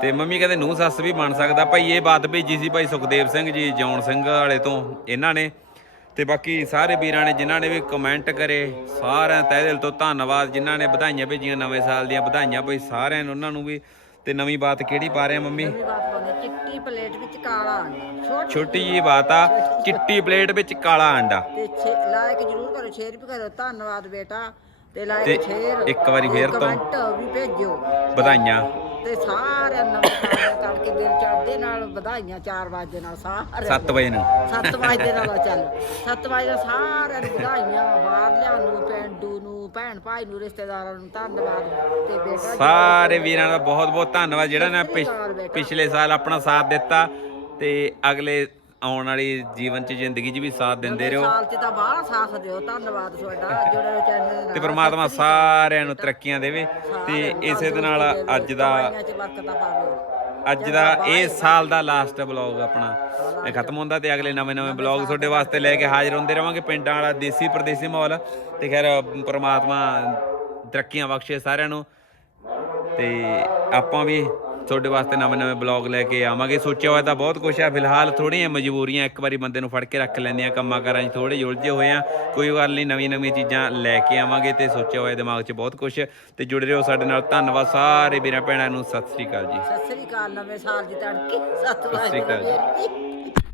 ਤੇ ਮੰਮੀ ਕਹਿੰਦੇ ਨੂੰ ਸੱਸ ਵੀ ਬਣ ਸਕਦਾ। ਭਾਈ ਇਹ ਬਾਤ ਭੇਜੀ ਸੀ ਭਾਈ ਸੁਖਦੇਵ ਸਿੰਘ ਜੀ, ਜੌਨ ਸਿੰਘ ਵਾਲੇ ਤੋਂ, ਇਹਨਾਂ ਨੇ। ਤੇ ਬਾਕੀ ਸਾਰੇ ਵੀਰਾਂ ਨੇ ਜਿਨ੍ਹਾਂ ਨੇ ਵੀ ਕਮੈਂਟ ਕਰੇ, ਸਾਰਿਆਂ ਤਹਿ ਦਿਲ ਤੋਂ ਧੰਨਵਾਦ। ਜਿਨ੍ਹਾਂ ਨੇ ਵਧਾਈਆਂ ਭੇਜੀਆਂ ਨਵੇਂ ਸਾਲ ਦੀਆਂ ਵਧਾਈਆਂ, ਭਾਈ ਸਾਰਿਆਂ ਨੂੰ, ਉਹਨਾਂ ਨੂੰ ਵੀ। ਤੇ ਨਵੀਂ ਬਾਤ ਕਿਹੜੀ ਪਾ ਰਹੇ ਆ ਮੰਮੀ? ਨਵੀਂ ਬਾਤ ਬੰਦੇ ਚਿੱਟੀ ਪਲੇਟ ਵਿੱਚ ਕਾਲਾ ਆਂਡਾ ਛੋਟੀ ਛੋਟੀ ਜੀ ਬਾਤ ਆ ਚਿੱਟੀ ਪਲੇਟ ਵਿੱਚ ਕਾਲਾ ਆਂਡਾ ਤੇ ਛੇ ਲਾਇਕ ਜ਼ਰੂਰ ਕਰੋ ਸ਼ੇਅਰ ਵੀ ਕਰੋ। ਧੰਨਵਾਦ ਬੇਟਾ। ਤੇ ਸ਼ੇਅਰ ਇੱਕ ਵਾਰੀ ਫੇਰ ਤੋਂ ਕਮੈਂਟ ਵੀ ਭੇਜਿਓ। ਵਧਾਈਆਂ। ਤੇ ਸਾਰਿਆਂ ਨੂੰ ਤੜਕੇ ਦਿਨ ਚੜ੍ਹਦੇ ਨਾਲ ਵਧਾਈਆਂ 4 ਵਜੇ ਨਾਲ ਸਾਰਿਆਂ 7 ਵਜੇ ਨੂੰ। 7 ਵਜੇ ਨਾਲ ਚੱਲ। 7 ਵਜੇ ਨਾਲ ਸਾਰਿਆਂ ਨੂੰ ਵਧਾਈਆਂ ਬਾਹਰਲਿਆਂ ਨੂੰ ਪਿੰਡੂ ਨੂੰ ਭੈਣ ਭਾਈ ਨੂੰ ਰਿਸ਼ਤੇਦਾਰਾਂ ਨੂੰ ਧੰਨਵਾਦ। ਤੇ ਬੇਟਾ ਸਾਰੇ ਵੀਰਾਂ ਦਾ ਬਹੁਤ ਬਹੁਤ ਧੰਨਵਾਦ ਜਿਹੜਾ ਨੇ। ਪਿਛਲੇ ਸਾਲ ਆਪਣਾ ਸਾਥ ਦਿੱਤਾ ਤੇ ਅਗਲੇ ਆਉਣ ਵਾਲੀ ਜੀਵਨ ਚ ਜ਼ਿੰਦਗੀ 'ਚ ਵੀ ਸਾਥ ਦਿੰਦੇ ਰਹੋ। ਸਾਲ ਚ ਤਾਂ ਬਾਹਲਾ ਸਾਥ ਦਿਓ ਧੰਨਵਾਦ ਤੁਹਾਡਾ ਜੁੜੇ ਚੈਨਲ ਨਾਲ ਤੇ ਪ੍ਰਮਾਤਮਾ ਸਾਰਿਆਂ ਨੂੰ ਤਰੱਕੀਆਂ ਦੇਵੇ ਤੇ ਇਸੇ ਦੇ ਨਾਲ ਅੱਜ ਦਾ ਕਮਾਈਆਂ ਚ ਬਰਕਤਾਂ ਪਾਵੇ। ਅੱਜ ਦਾ ਇਹ ਸਾਲ ਦਾ ਲਾਸਟ ਬਲੌਗ ਆਪਣਾ। ਇਹ ਖਤਮ ਹੁੰਦਾ ਤੇ ਅਗਲੇ ਨਵੇਂ ਨਵੇਂ ਬਲੌਗ ਤੁਹਾਡੇ ਵਾਸਤੇ ਲੈ ਕੇ ਹਾਜ਼ਰ ਹੁੰਦੇ ਰਵਾਂਗੇ ਪਿੰਡਾਂ ਵਾਲਾ ਦੇਸੀ ਪਰਦੇਸੀ ਮਾਹੌਲ। ਤੇ ਖੈਰ ਪ੍ਰਮਾਤਮਾ ਤਰੱਕੀਆਂ ਬਖਸ਼ੇ ਸਾਰਿਆਂ ਨੂੰ। ਤੇ ਆਪਾਂ ਵੀ ਤੁਹਾਡੇ ਵਾਸਤੇ ਨਵੇਂ ਨਵੇਂ ਬਲੌਗ ਲੈ ਕੇ ਆਵਾਂਗੇ। ਸੋਚਿਆ ਹੋਇਆ ਤਾਂ ਬਹੁਤ ਕੁਝ ਹੈ ਫਿਲਹਾਲ ਥੋੜੀਆਂ ਮਜਬੂਰੀਆਂ ਇੱਕ ਵਾਰੀ ਬੰਦੇ ਨੂੰ ਫੜ ਕੇ ਰੱਖ ਲੈਂਦੇ ਆ ਕੰਮਾਂ ਕਾਰਾਂ 'ਚ ਥੋੜੇ ਉਲਝੇ ਹੋਏ ਆ ਕੋਈ ਗੱਲ ਨਹੀਂ ਨਵੀਂ ਨਵੀਂ ਚੀਜ਼ਾਂ ਲੈ ਕੇ ਆਵਾਂਗੇ ਤੇ ਸੋਚਿਆ ਹੋਇਆ ਦਿਮਾਗ 'ਚ ਬਹੁਤ ਕੁਝ ਤੇ ਜੁੜੇ ਰਹੋ ਸਾਡੇ ਨਾਲ। ਧੰਨਵਾਦ ਸਾਰੇ ਵੀਰਾਂ ਭੈਣਾਂ ਨੂੰ। ਸਤਿ ਸ੍ਰੀ ਅਕਾਲ ਜੀ। ਸਤਿ ਸ੍ਰੀ ਅਕਾਲ ਨਵੇਂ ਸਾਲ ਦੀ ਤੜਕੇ। 7 ਸਤਿ ਸ੍ਰੀ ਅਕਾਲ ਜੀ।